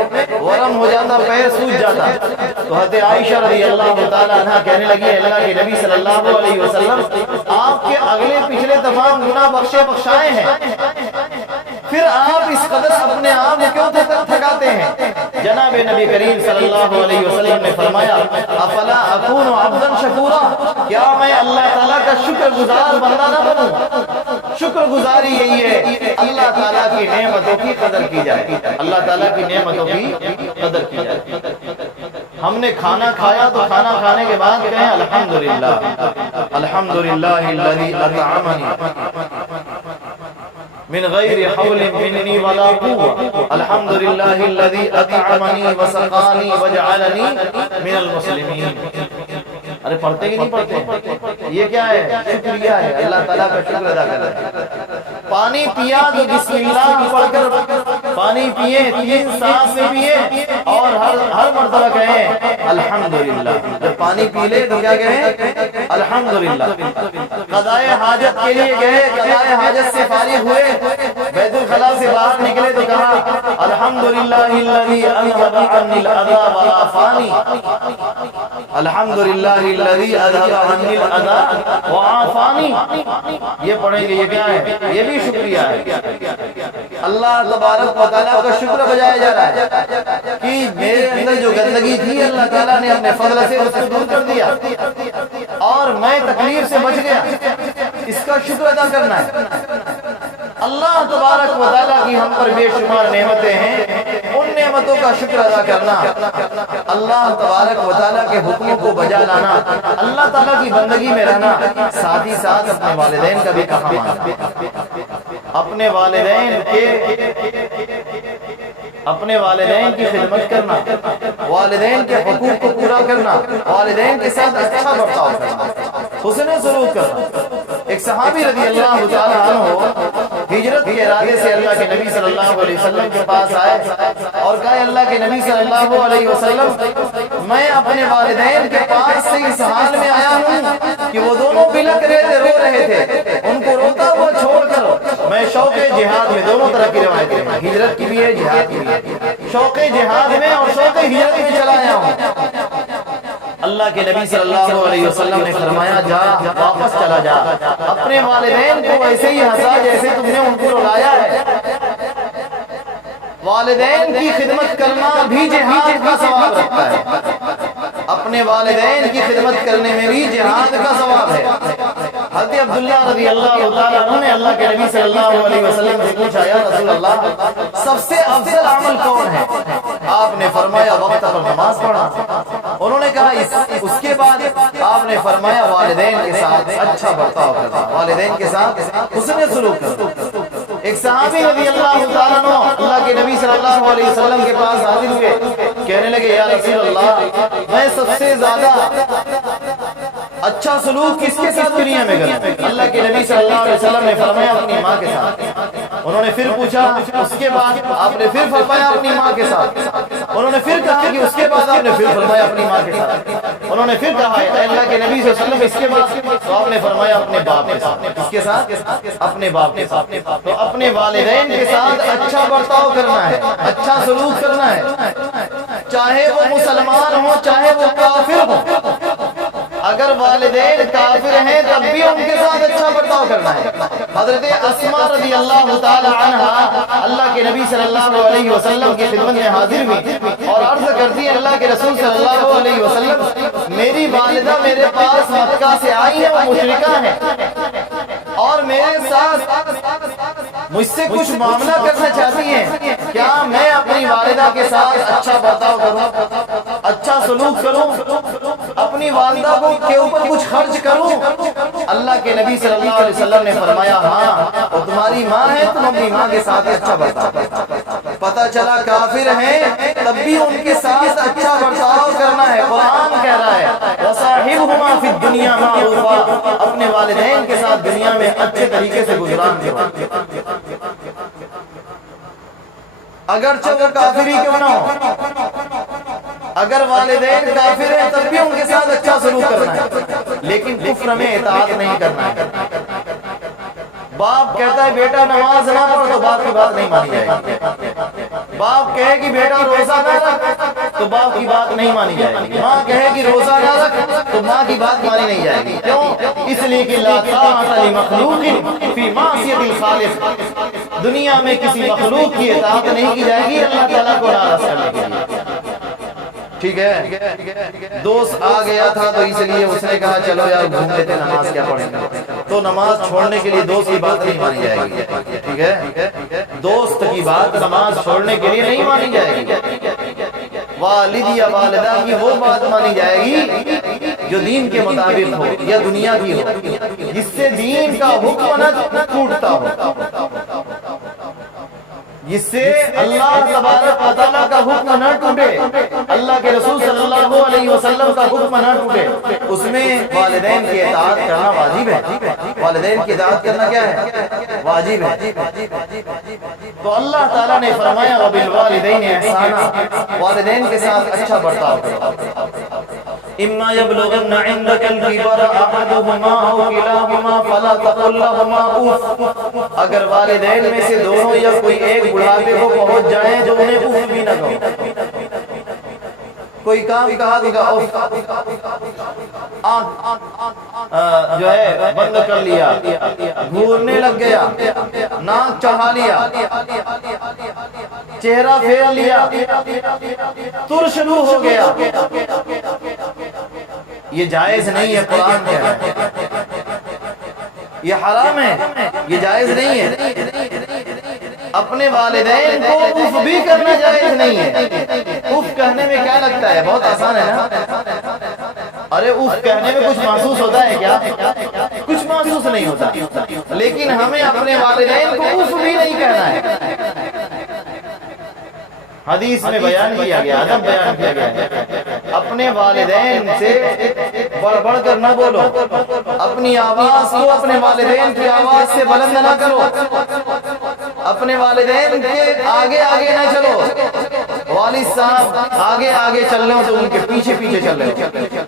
ورم ہو جاتا، پیر سوج جاتا۔ تو حضرت عائشہ رضی اللہ تعالی عنہ کہنے لگی اللہ کے نبی صلی اللہ علیہ وسلم آپ کے اگلے پچھلے تمام گناہ بخشائے ہیں، پھر آپ اس قدر اپنے آپ کو کیوں تھکاتے ہیں؟ جناب نبی کریم صلی اللہ علیہ وسلم نے فرمایا افلا اکون عبدا شکورا، کیا میں اللہ تعالیٰ کا شکر گزار بندہ نہ بنوں؟ شکر گزاری یہی ہے اللہ تعالیٰ کی نعمتوں کی قدر کی جائے، اللہ تعالیٰ کی نعمتوں کی قدر کی جائے۔ ہم نے کھانا کھایا تو کھانا کھانے کے بعد کہیں الحمدللہ الحمدللہ الذی اطعمنی من غیر حول منی ولا قوة، الحمدللہ الذی اطعمنی وسقانی وجعلنی من المسلمین۔ ارے پڑھتے ہی نہیں پڑھتے، یہ کیا ہے؟ شکریہ ہے، اللہ تعالیٰ کا شکر ادا کرنا۔ پانی پیا تو بسم اللہ پڑھ کر پانی پیئے، 3 سانس میں پیئے، اور ہر مرتبہ کہیں الحمدللہ۔ جب پانی پی لے تو کیا کہیں؟ الحمدللہ۔ قضائے حاجت کے لیے گئے، قضائے حاجت سے فارغ ہوئے، بیت الخلا سے باہر نکلے تو کہا الحمدللہ الذی اذهب عنی الاذى وعافانی، الحمدللہ الذی اذهب عنی الاذى وعافانی۔ یہ پڑھیں گے، یہ کیا ہے؟ یہ بھی شکریہ ہے۔ اللہ تبارک و تعالیٰ کا شکر بجایا جا رہا ہے کہ میرے اندر جو گندگی تھی اللہ تعالیٰ نے اپنے فضل سے اس کو دور کر دیا اور میں تکلیف سے بچ گیا، اس کا شکر ادا کرنا ہے۔ اللہ تبارک و تعالیٰ کی ہم پر بے شمار نعمتیں ہیں، ان نعمتوں کا شکر ادا کرنا، اللہ تبارک و تعالیٰ کے حکموں کو بجا لانا، اللہ تعالیٰ کی بندگی میں رہنا، ساتھ ہی ساتھ اپنے والدین کا بھی کہا ماننا، اپنے والدین کی خدمت کرنا، والدین کے حقوق کو پورا کرنا، والدین کے ساتھ اچھا برتاؤ کرنا، حسن سلوک کرنا۔ ایک صحابی رضی اللہ تعالیٰ عنہ ہجرت کے ارادے سے اللہ کے نبی صلی اللہ علیہ وسلم کے پاس آئے اور کہا اللہ کے نبی صلی اللہ علیہ وسلم میں اپنے والدین کے پاس سے اس حال میں آیا ہوں کہ وہ دونوں بلک رہے تھے، رو رہے تھے، ان کو روتا ہوا چھوڑ کر میں شوق جہاد میں، دونوں طرح کی روایتیں ہیں، ہجرت کی بھی ہے جہاد کی بھی ہے، شوق جہاد میں اور شوق ہجرت میں چلا آیا ہوں۔ اللہ کے نبی صلی اللہ علیہ وسلم نے فرمایا جا، واپس چلا جا، اپنے والدین کو ایسے ہی ہنسا جیسے تم نے ان کو رلایا ہے۔ والدین کی خدمت کرنا بھی جہاد کا ثواب رکھتا ہے، اپنے والدین کی خدمت کرنے میں بھی جہاد کا ثواب ہے۔ حضرت عبداللہ رضی اللہ تعالیٰ عنہ نے اللہ کے نبی صلی اللہ علیہ وسلم سے پوچھا یا رسول اللہ سب سے افضل عمل کون ہے؟ آپ نے فرمایا وقت پر نماز پڑھنا۔ انہوں نے کہا اس کے بعد آپ نے فرمایا والدین کے ساتھ اچھا برتاؤ کرنا، والدین کے ساتھ حسن سلوک کرنا۔ ایک صحابی رضی اللہ تعالیٰ عنہ اللہ کے نبی صلی اللہ علیہ وسلم کے پاس حاضر ہوئے، کہنے لگے یا رسول اللہ میں سب سے زیادہ اچھا سلوک کس کے ساتھ دنیا میں کرنا؟ اللہ کے نبی صلی اللہ علیہ وسلم نے فرمایا اپنی ماں کے ساتھ. انہوں نے پھر پوچھا اس کے بعد؟ آپ نے پھر فرمایا اپنی ماں کے ساتھ. انہوں نے پھر کہا کہ اس کے بعد؟ آپ نے پھر فرمایا اپنی ماں کے ساتھ. انہوں نے پھر کہا اے اللہ کے نبی صلی اللہ علیہ وسلم اس کے بعد؟ تو آپ نے فرمایا اپنے باپ کے ساتھ. اس کے ساتھ؟ اپنے باپ کے ساتھ. تو اپنے والدین کے ساتھ اچھا برتاؤ کرنا ہے، اچھا سلوک کرنا ہے، چاہے وہ مسلمان ہو چاہے وہ کافر ہو. اگر والدین کافر ہیں تب بھی ان کے ساتھ اچھا برتاؤ کرنا ہے. حضرت اسماء رضی اللہ تعالی عنہا اللہ کے نبی صلی اللہ علیہ وسلم کی خدمت میں حاضر ہوئی اور عرض کرتی ہے اللہ کے رسول صلی اللہ علیہ وسلم میری والدہ میرے پاس مکہ سے آئی ہے، وہ مشرکہ ہیں اور میرے ساتھ مجھ سے کچھ معاملہ کرنا چاہتی ہیں، کیا میں اپنی والدہ کے ساتھ اچھا برتاؤ کروں، اچھا سلوک کروں، اپنی والدہ کے اوپر کچھ خرچ کروں؟ اللہ کے نبی صلی اللہ علیہ وسلم نے فرمایا ہاں، وہ تمہاری ماں ہے، تم اپنی ماں کے ساتھ اچھا برتاؤ. پتہ چلا کافر ہیں تب بھی ان کے ساتھ اچھا برتاؤ کرنا ہے. قرآن کہہ رہا ہے وَصَاحِبْهُمَا فِي الدُّنْيَا مَعْرُوفًا، اپنے والدین کے ساتھ دنیا میں اچھے طریقے سے گزران کرو، اگرچہ وہ کافری کیوں نہ ہو. اگر والدین کافر ہیں تب بھی ان کے ساتھ اچھا سلوک کرنا ہے، لیکن کفر میں اطاعت نہیں کرنا ہے. باپ کہتا ہے بیٹا نماز نہ پڑھ تو باپ کی بات نہیں مانی جائے گی. باپ کہے کہ بیٹا روزہ نہ رکھ تو باپ کی بات نہیں مانی جائے گی. ماں کہے کہ روزہ نہ رکھ تو ماں کی بات مانی نہیں جائے گی. کیوں؟ اس لیے کہ لا طاعۃ لمخلوق فی معصیۃ الخالق، دنیا میں کسی مخلوق کی اطاعت نہیں کی جائے گی اللہ تعالیٰ کو ناراض کرنے کے لیے. ٹھیک ہے، دوست آ گیا تھا تو اس لیے اس نے کہا چلو یار گھوم لیتے، نماز کیا پڑھیں گے، تو نماز چھوڑنے کے لیے دوست کی بات نہیں مانی جائے گی. ٹھیک ہے، دوست کی بات نماز چھوڑنے کے لیے نہیں مانی جائے گی. والد یا والدہ کی وہ بات مانی جائے گی جو دین کے مطابق ہو یا دنیا کی ہو، جس سے دین کا حکم نہ ٹوٹتا ہو، جس سے اللہ تبارک و تعالیٰ کا حکم نہ ٹوٹے، اللہ کے رسول صلی اللہ علیہ وسلم کا حکم نہ ٹوٹے. اس میں والدین کی اطاعت کرنا واجب ہے. والدین کی اطاعت کرنا کیا ہے؟ واجب ہے. تو اللہ تعالیٰ نے فرمایا وَبِالْوَالِدَيْنِ إِحْسَانًا، والدین کے ساتھ اچھا برتاؤ کرو. إِمَّا يَبْلُغَنَّ عِندَكَ الْكِبَرَ أَحَدُهُمَا أَوْ كِلَاهُمَا فَلَا تَقُل لَّهُمَا أُفٍّ، اگر والدین میں سے دونوں یا کوئی ایک بڑھاپے کو پہنچ جائیں تو انہیں اف بھی نہ کہو. کوئی کام کہا تو کہا جو ہے بند کر لیا، گھورنے لگ گیا، ناک چڑھا لیا، چہرہ پھیر لیا، تر شروع ہو گیا، یہ جائز نہیں ہے. قرآن کہہ رہا ہے یہ حرام ہے، یہ جائز نہیں ہے. اپنے والدین کو اف بھی کرنا جائز نہیں ہے. اف کہنے میں کیا لگتا ہے؟ بہت آسان ہے نا. ارے اف کہنے میں کچھ محسوس ہوتا ہے کیا؟ کچھ محسوس نہیں ہوتا. لیکن ہمیں اپنے والدین کو اف بھی نہیں کہنا ہے. حدیث میں بیان کیا گیا، ادب بیان کیا گیا ہے اپنے والدین سے بڑھ بڑھ کر نہ بولو، اپنی آواز کو اپنے والدین کی آواز سے بلند نہ کرو، اپنے والدین کے آگے آگے نہ چلو. والد صاحب آگے آگے چل رہے ہو تو ان کے پیچھے پیچھے چل رہے ہو.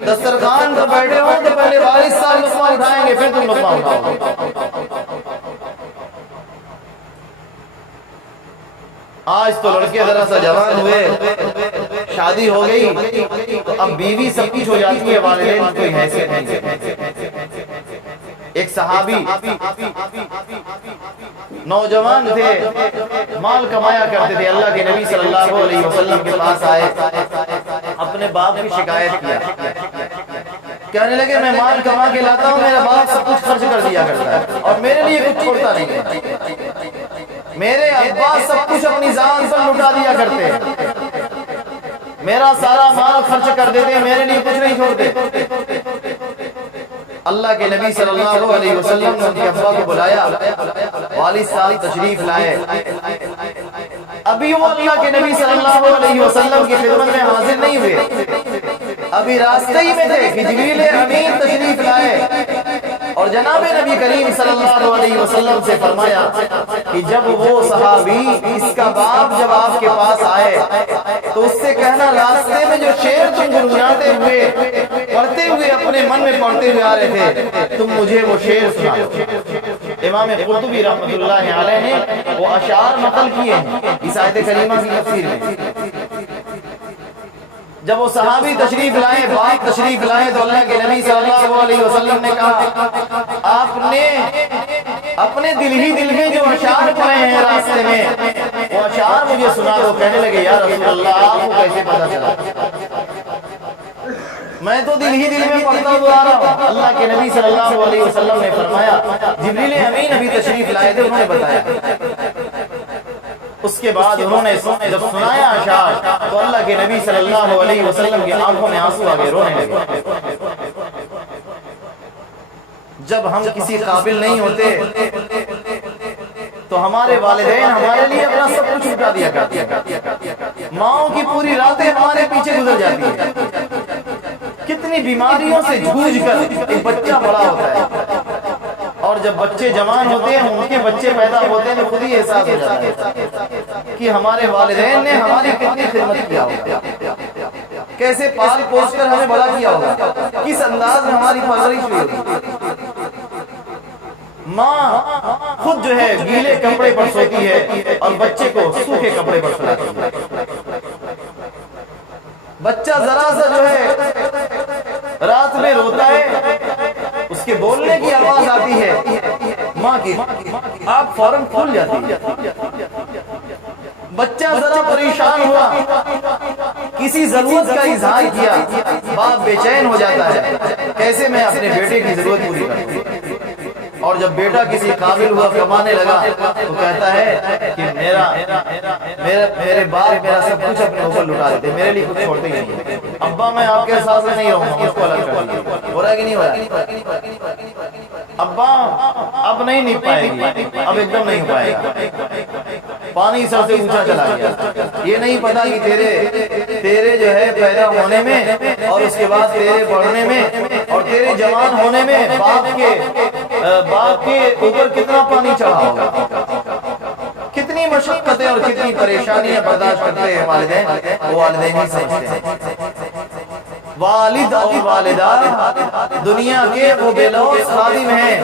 دسترخوان پر بیٹھے ہو تو پہلے والد صاحب لقمہ اٹھائیں گے پھر تم لقمہ اٹھاؤ. آج تو لڑکے ذرا سا جوان ہوئے، شادی ہو گئی تو اب بیوی سب کچھ ہو جاتی ہے، والدین کی کوئی حیثیت نہیں. ایک صحابی نوجوان تھے، مال کمایا کرتے تھے، اللہ کے نبی صلی اللہ علیہ وسلم کے پاس آئے، اپنے باپ کی شکایت کیا. کہنے لگے میں مال کما کے لاتا ہوں، میرا باپ سب کچھ خرچ کر دیا کرتا ہے اور میرے لیے کچھ چھوڑتا نہیں ہے. میرے ابا سب کچھ اپنی ذات پر لٹا دیا کرتے ہیں، میرا سارا مال خرچ کر دیتے ہیں، میرے لیے کچھ نہیں چھوڑتے. اللہ کے نبی صلی اللہ علیہ وسلم نے ان کے ابا کو بلایا، والد صاحب تشریف لائے. ابھی وہ اللہ کے نبی صلی اللہ علیہ وسلم کی خدمت میں حاضر نہیں ہوئے. ابھی راستے ہی میں تھے کہ جبریل امین تشریف لائے اور جناب نبی کریم صلی اللہ علیہ وسلم سے فرمایا کہ جب وہ صحابی اس کا باپ جب آپ کے پاس آئے تو اس سے کہنا راستے میں جو شعر تم گنگناتے ہوئے پڑھتے ہوئے اپنے من میں پڑھتے ہوئے آ رہے تھے تم مجھے وہ شعر سناؤ۔ امام قرطبی رحمۃ اللہ علیہ نے وہ اشعار نقل کیے ہیں اس آیت کریمہ کی تفسیر میں۔ جب وہ صحابی تشریف لائے، باپ تشریف لائے، تو اللہ کے نبی صلی اللہ علیہ وسلم نے کہا آپ نے اپنے دل ہی دل میں جو اشعار پڑھے ہیں راستے میں وہ اشعار مجھے سنا دو۔ کہنے لگے یا رسول اللہ آپ کو کیسے پتا چلا؟ میں تو دل ہی دل میں پڑھتا ہوا آ رہا ہوں۔ اللہ کے نبی صلی اللہ علیہ وسلم نے فرمایا جبریل امین ابھی تشریف لائے تھے، انہوں نے بتایا۔ اس کے بعد انہوں نے جب سنایا اشعار تو اللہ کے نبی صلی اللہ علیہ وسلم کی آنکھوں میں آنسو آ گئے، رونے لگے۔ جب ہم کسی قابل نہیں ہوتے تو ہمارے والدین ہمارے لیے اپنا سب کچھ اٹھا دیا کرتے ہیں۔ ماؤں کی پوری راتیں ہمارے پیچھے گزر جاتی ہیں۔ کتنی بیماریوں سے جھوج کر ایک بچہ بڑا ہوتا ہے، اور جب بچے جوان ہوتے ہیں، ان کے بچے پیدا ہوتے ہیں تو خود ہی احساس ہو جاتا ہے کہ ہمارے والدین نے ہماری کتنی خدمت کیا ہوگا، کیسے پال پوس کر ہمیں بڑا کیا ہوگا، کس انداز میں ہماری پرورش ہوئی ہوگی۔ ماں خود جو ہے گیلے کپڑے پر سوتی ہے اور بچے کو سوکھے کپڑے پر سلاتی ہے۔ بچہ ذرا سا جو ہے رات میں روتا ہے، اس کے بولنے کی آواز آتی ہے ماں کی، آپ فوراً کھل جاتی ہے۔ بچہ ذرا پریشان ہوا، کسی ضرورت کا اظہار کیا، باپ بے چین ہو جاتا ہے، کیسے میں اپنے بیٹے کی ضرورت پوری کروں۔ اور جب بیٹا کسی قابل ہوا کمانے لگا تو کہتا ہے کہ میرے باپ میرا سب کچھ اپنے اوپر لٹا دیتے، میرے لیے کچھ چھوڑتے ہی نہیں۔ ابا میں آپ کے ساتھ نہیں رہوں گا، اس کو الگ کر دیجیے۔ ہو رہا ہے کہ نہیں ہو رہا ہے؟ ابا اب نہیں پائے گی، اب ایک دم نہیں پائے گا، پانی سر سے اونچا چلا گیا۔ یہ نہیں پتا کہ تیرے جو ہے پیدا ہونے میں اور اس کے بعد تیرے بڑھنے میں اور تیرے جوان ہونے میں باپ کے اوپر کتنا پانی چڑھا ہوگا، کتنی مشقتیں اور کتنی پریشانیاں برداشت کرتے ہیں والدین، وہ والدین ہی سمجھتے ہیں۔ والد اور والدہ دنیا کے وہ بے لوث خادم ہیں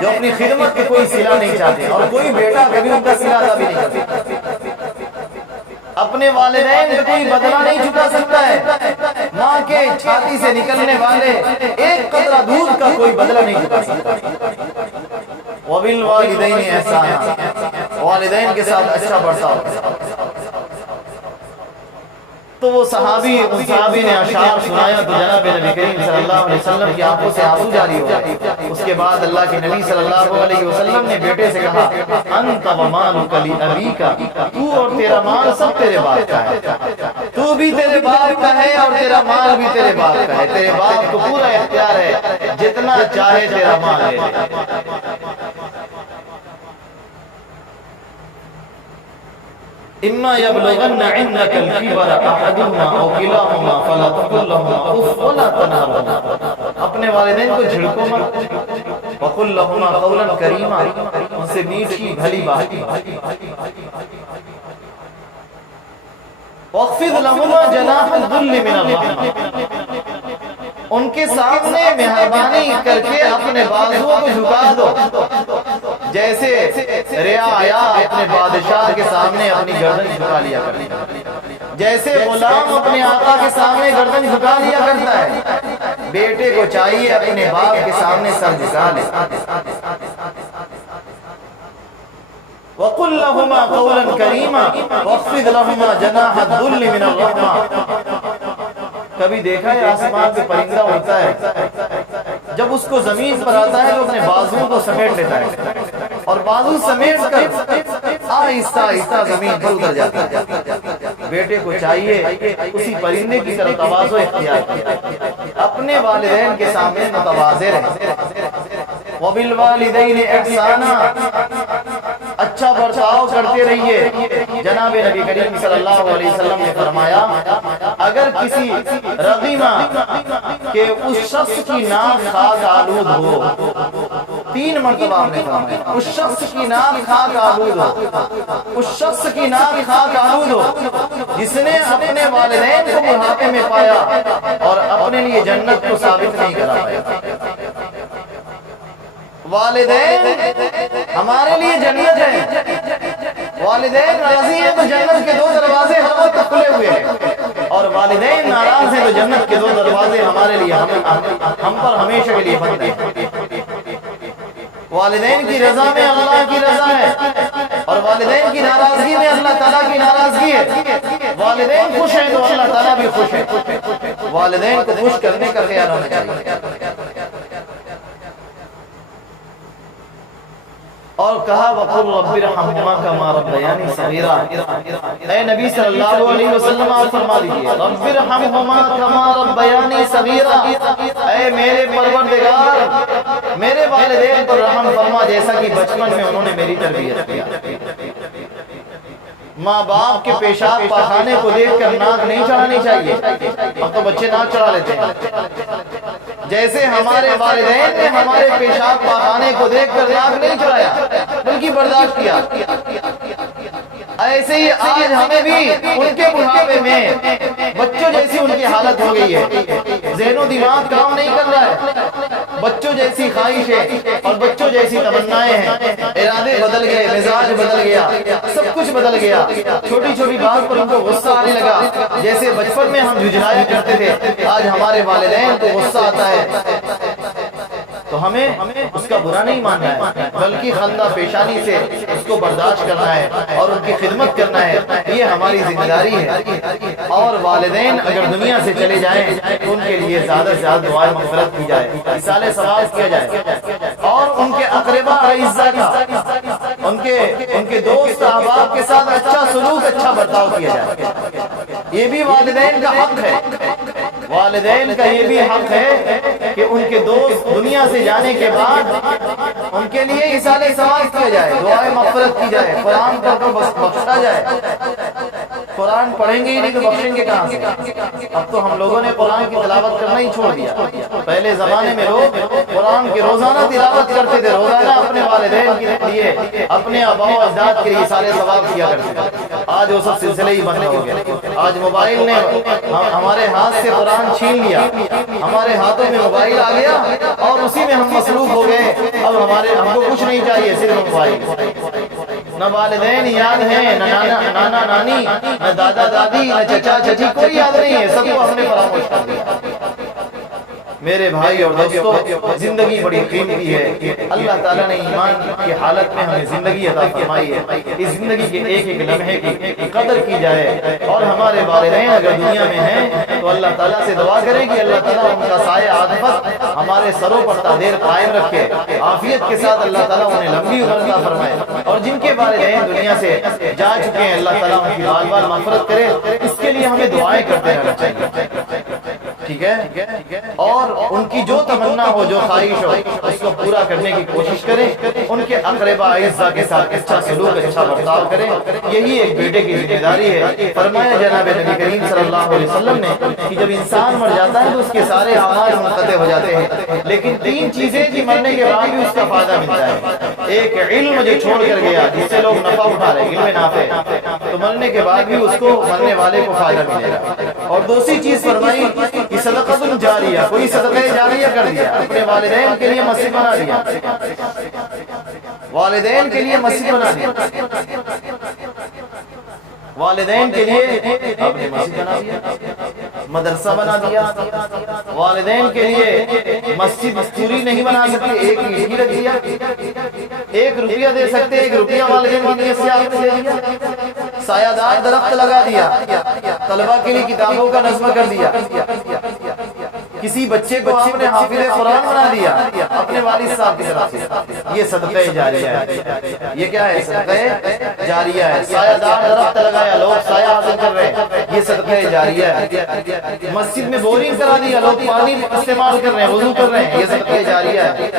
جو اپنی خدمت کے کوئی صلہ نہیں چاہتے، اور کوئی بیٹا کبھی ان کا صلہ ادا بھی نہیں کرتا۔ اپنے والدین کا کوئی بدلہ نہیں چکا سکتا ہے، ماں کے چھاتی سے نکلنے والے ایک قطرہ دودھ کا کوئی بدلہ نہیں چکا سکتا۔ وَبِالْوَالِدَيْنِ إِحْسَانًا، والدین کے ساتھ اچھا برتاؤ۔ تو وہ صحابی نے اشعار سنایا تو جناب نبی کریم صلی اللہ علیہ وسلم کی آنکھوں سے آنسو جاری ہو گئے۔ اس کے بعد اللہ کے نبی صلی اللہ علیہ وسلم نے بیٹے سے کہا انت ومالک لابیک، تو اور تیرا مال سب تیرے باپ کا ہے، تو بھی تیرے باپ کا ہے اور تیرا مال بھی تیرے باپ کا ہے۔ تیرے باپ کو پورا اختیار ہے، جتنا چاہے تیرا مال لے لے۔ اما یبلغن عندک الکبر احدهما او کلاهما فلا تقل لهما اف ولا تنهرهما، اپنے والدین کو جھڑکو مت، وقل لهما قولا کریما، ان سے میٹھی بھلی بات، واخفض لهما جناح الذل من الرحمہ، ان کے سامنے مہربانی کر کے اپنے بازوؤں کو جھکا دو، جیسے رعایا اپنے بادشاہ کے سامنے اپنی گردن جھکا لیا کرتا ہے، جیسے غلام اپنے آقا کے سامنے گردن جھکا لیا کرتا ہے، بیٹے کو چاہیے اپنے باپ کے سامنے سر جھکا لے۔ وَقُلْ لَهُمَا قَوْلًا كَرِيمًا وَاخْفِضْ لَهُمَا جَنَاحَ الذُّلِّ مِنَ الرَّحْمَةِ۔ کبھی دیکھا ہے آسمان پہ پرندہ اڑتا ہے، جب اس کو زمین پر آتا ہے تو اپنے بازوؤں کو سمیٹ لیتا ہے اور بازو سمیٹ کر آہستہ آہستہ زمین پر اتر جاتا ہے۔ بیٹے کو چاہیے اسی پرندے کی طرح تواضع اختیار کرے، اپنے والدین کے سامنے متواضع رہے۔ وَبِالْوَالِدَيْنِ إِحْسَانًا، اچھا برتاؤ کرتے رہیے۔ جناب نبی کریم صلی اللہ علیہ وسلم نے فرمایا اگر کسی رغیمہ کہ اس شخص کی ناک خاک آلود ہو، 3 مرتبہ آپ نے فرمایا اس شخص کی ناک خاک آلود ہو، اس شخص کی ناک خاک آلود ہو جس نے اپنے والدین کو بڑھاپے میں پایا اور اپنے لیے جنت کو ثابت نہیں کرا پایا۔ والدین ہمارے لیے جنت ہے، والدین راضی ہیں تو جنت کے 2 دروازے ہر وقت کھلے ہوئے ہیں، اور والدین ناراض ہیں تو جنت کے 2 دروازے ہمارے لیے ہم پر ہمیشہ کے لیے بند ہیں۔ والدین کی رضا میں اللہ کی رضا ہے، اور والدین کی ناراضگی میں اللہ تعالیٰ کی ناراضگی ہے۔ والدین خوش ہیں تو اللہ تعالیٰ بھی خوش ہے۔ والدین کو خوش کرنے کا خیال ہونا چاہیے۔ اور کہا وَقُلْ رَبِّ ارْحَمْهُمَا كَمَا رَبَّيَانِي صَغِيرًا، اے نبی صلی اللہ علیہ وسلم آپ فرما دیجئے رَبِّ ارْحَمْهُمَا كَمَا رَبَّيَانِي صَغِيرًا، اے میرے پروردگار میرے والدین پر رحم فرما جیسا کہ بچپن میں انہوں نے میری تربیت کیا۔ ماں باپ کے پیشاب پاخانے کو دیکھ کر ناک نہیں چڑھانی چاہیے، اب تو بچے ناک چڑھا لیتے ہیں۔ جیسے ہمارے والدین نے ہمارے پیشاب پاخانے کو دیکھ کر ناک نہیں چڑھایا بلکہ برداشت کیا، ایسے ہی آج ہمیں بھی ان کے بڑھاپے میں بچوں جیسی ان کی حالت ہو گئی ہے، ذہن و دماغ کام نہیں کر رہا ہے، بچوں جیسی خواہشیں اور بچوں جیسی تمنائیں ہیں، ارادے بدل گئے، مزاج بدل گیا، سب کچھ بدل گیا، چھوٹی چھوٹی بات پر ان کو غصہ آنے لگا۔ جیسے بچپن میں ہم جھجھلایا کرتے تھے آج ہمارے والدین کو غصہ آتا ہے، تو ہمیں اس کا برا نہیں ماننا ہے بلکہ خندہ پیشانی سے اس کو برداشت کرنا ہے اور ان کی خدمت کرنا ہے، یہ ہماری ذمہ داری ہے۔ اور والدین اگر دنیا سے چلے جائیں تو ان کے لیے زیادہ سے زیادہ دعائیں مغفرت کی جائے، اصالہ ثواب کیا جائے، اور ان کے اقربا اعزا کا ان کے دوست احباب کے ساتھ اچھا سلوک اچھا برتاؤ کیا جائے، یہ بھی والدین کا حق ہے۔ والدین کا یہ بھی حق ہے کہ ان کے دوست دنیا سے جانے کے بعد ان کے لیے اصالہ ثواب کیا جائے، دعائیں مغفرت کی جائے، قرآن پڑھ کر بخشا جائے۔ قرآن پڑھیں گے ہی نہیں تو بخشیں گے کہاں سے؟ اب تو ہم لوگوں نے قرآن کی تلاوت کرنا ہی چھوڑ دیا۔ پہلے زمانے میں لوگ قرآن کی روزانہ تلاوت کرتے تھے، روزانہ اپنے والدین کے لیے اپنے آباء و اجداد کے لیے اصالہ ثواب کیا کرتے تھے۔ آج وہ سب سلسلے ہی بند ہو گئے۔ آج موبائل نے ہمارے ہاتھ سے قرآن چھین لیا، ہمارے ہاتھوں میں موبائل آ گیا اور اسی میں ہم مصروف ہو گئے۔ اب ہم کو کچھ نہیں چاہیے، صرف موبائل۔ نہ والدین یاد ہیں، نہ نانا نانی، نہ دادا دادی، نہ چچا چچی، کوئی یاد نہیں ہے، سب کو ہم نے فراموش کر دیا۔ میرے بھائی اور دوستو، زندگی بڑی قیمتی ہے۔ اللہ تعالیٰ نے ایمان کی حالت میں ہمیں زندگی عطا فرمائی ہے، اس زندگی کے ایک ایک لمحے کی قدر کی جائے۔ اور ہمارے والدین اگر دنیا میں ہیں تو اللہ تعالیٰ سے دعا کریں کہ اللہ تعالیٰ ان کا سایہ عاطفت ہمارے سروں پر تا دیر قائم رکھے، عافیت کے ساتھ اللہ تعالیٰ انہیں لمبی عمر عطا فرمائے، اور جن کے والدین دنیا سے جا چکے ہیں اللہ تعالیٰ ان کی بار بار مغفرت کرے، اس کے لیے ہمیں دعائیں کرتے رہنا چاہیے، ٹھیک ہے؟ اور ان کی جو تمنا ہو، جو خواہش ہو، اس کو پورا کرنے کی کوشش کریں، ان کے اقربا اعزا کے ساتھ اچھا سلوک اچھا برتاؤ کریں، یہی ایک بیٹے کی ذمہ داری ہے۔ فرمایا جناب نبی کریم صلی اللہ علیہ وسلم نے کہ جب انسان مر جاتا ہے تو اس کے سارے اعمال منقطع ہو جاتے ہیں، لیکن 3 چیزیں کہ مرنے کے بعد بھی اس کا فائدہ ملتا ہے۔ ایک علم جو چھوڑ کر گیا جس سے لوگ نفع اٹھا رہے، علم نافع، تو مرنے کے بعد بھی اس کو مرنے والے کو فائدہ ملے گا۔ اور دوسری چیز فرمائی کہ صدقۃ جاریہ، کوئی صدقہ جاریہ کر دیا، اپنے والدین کے لیے مسجد بنا دیا، والدین کے لیے مسجد بنا دیا، والدین کے لیے اپنے مسجد بنا دیا، مدرسہ بنا دیا، والدین کے لیے مسجد پوری نہیں بنا سکتے، ایک ہی رکھ دیا، 1 روپیہ دے سکتے، 1 روپیہ والدین کی نیت سے آپ نے دے دیا، سایہ دار درخت لگا دیا، طلبہ کے لیے کتابوں کا نظم کر دیا، کسی بچے کو آپ نے حافظ قرآن بنا دیا اپنے والد صاحب کی طرف سے، یہ صدقہ جاریہ ہے۔ یہ کیا ہے؟ صدقہ جاریہ ہے۔ سایہ دار درخت لگایا، لوگ سایہ حاصل کر رہے ہیں، یہ صدقہ جاریہ ہے۔ مسجد میں بورنگ کرا دیا، لوگ پانی استعمال کر رہے ہیں، وضو کر رہے ہیں، یہ صدقہ جاریہ ہے۔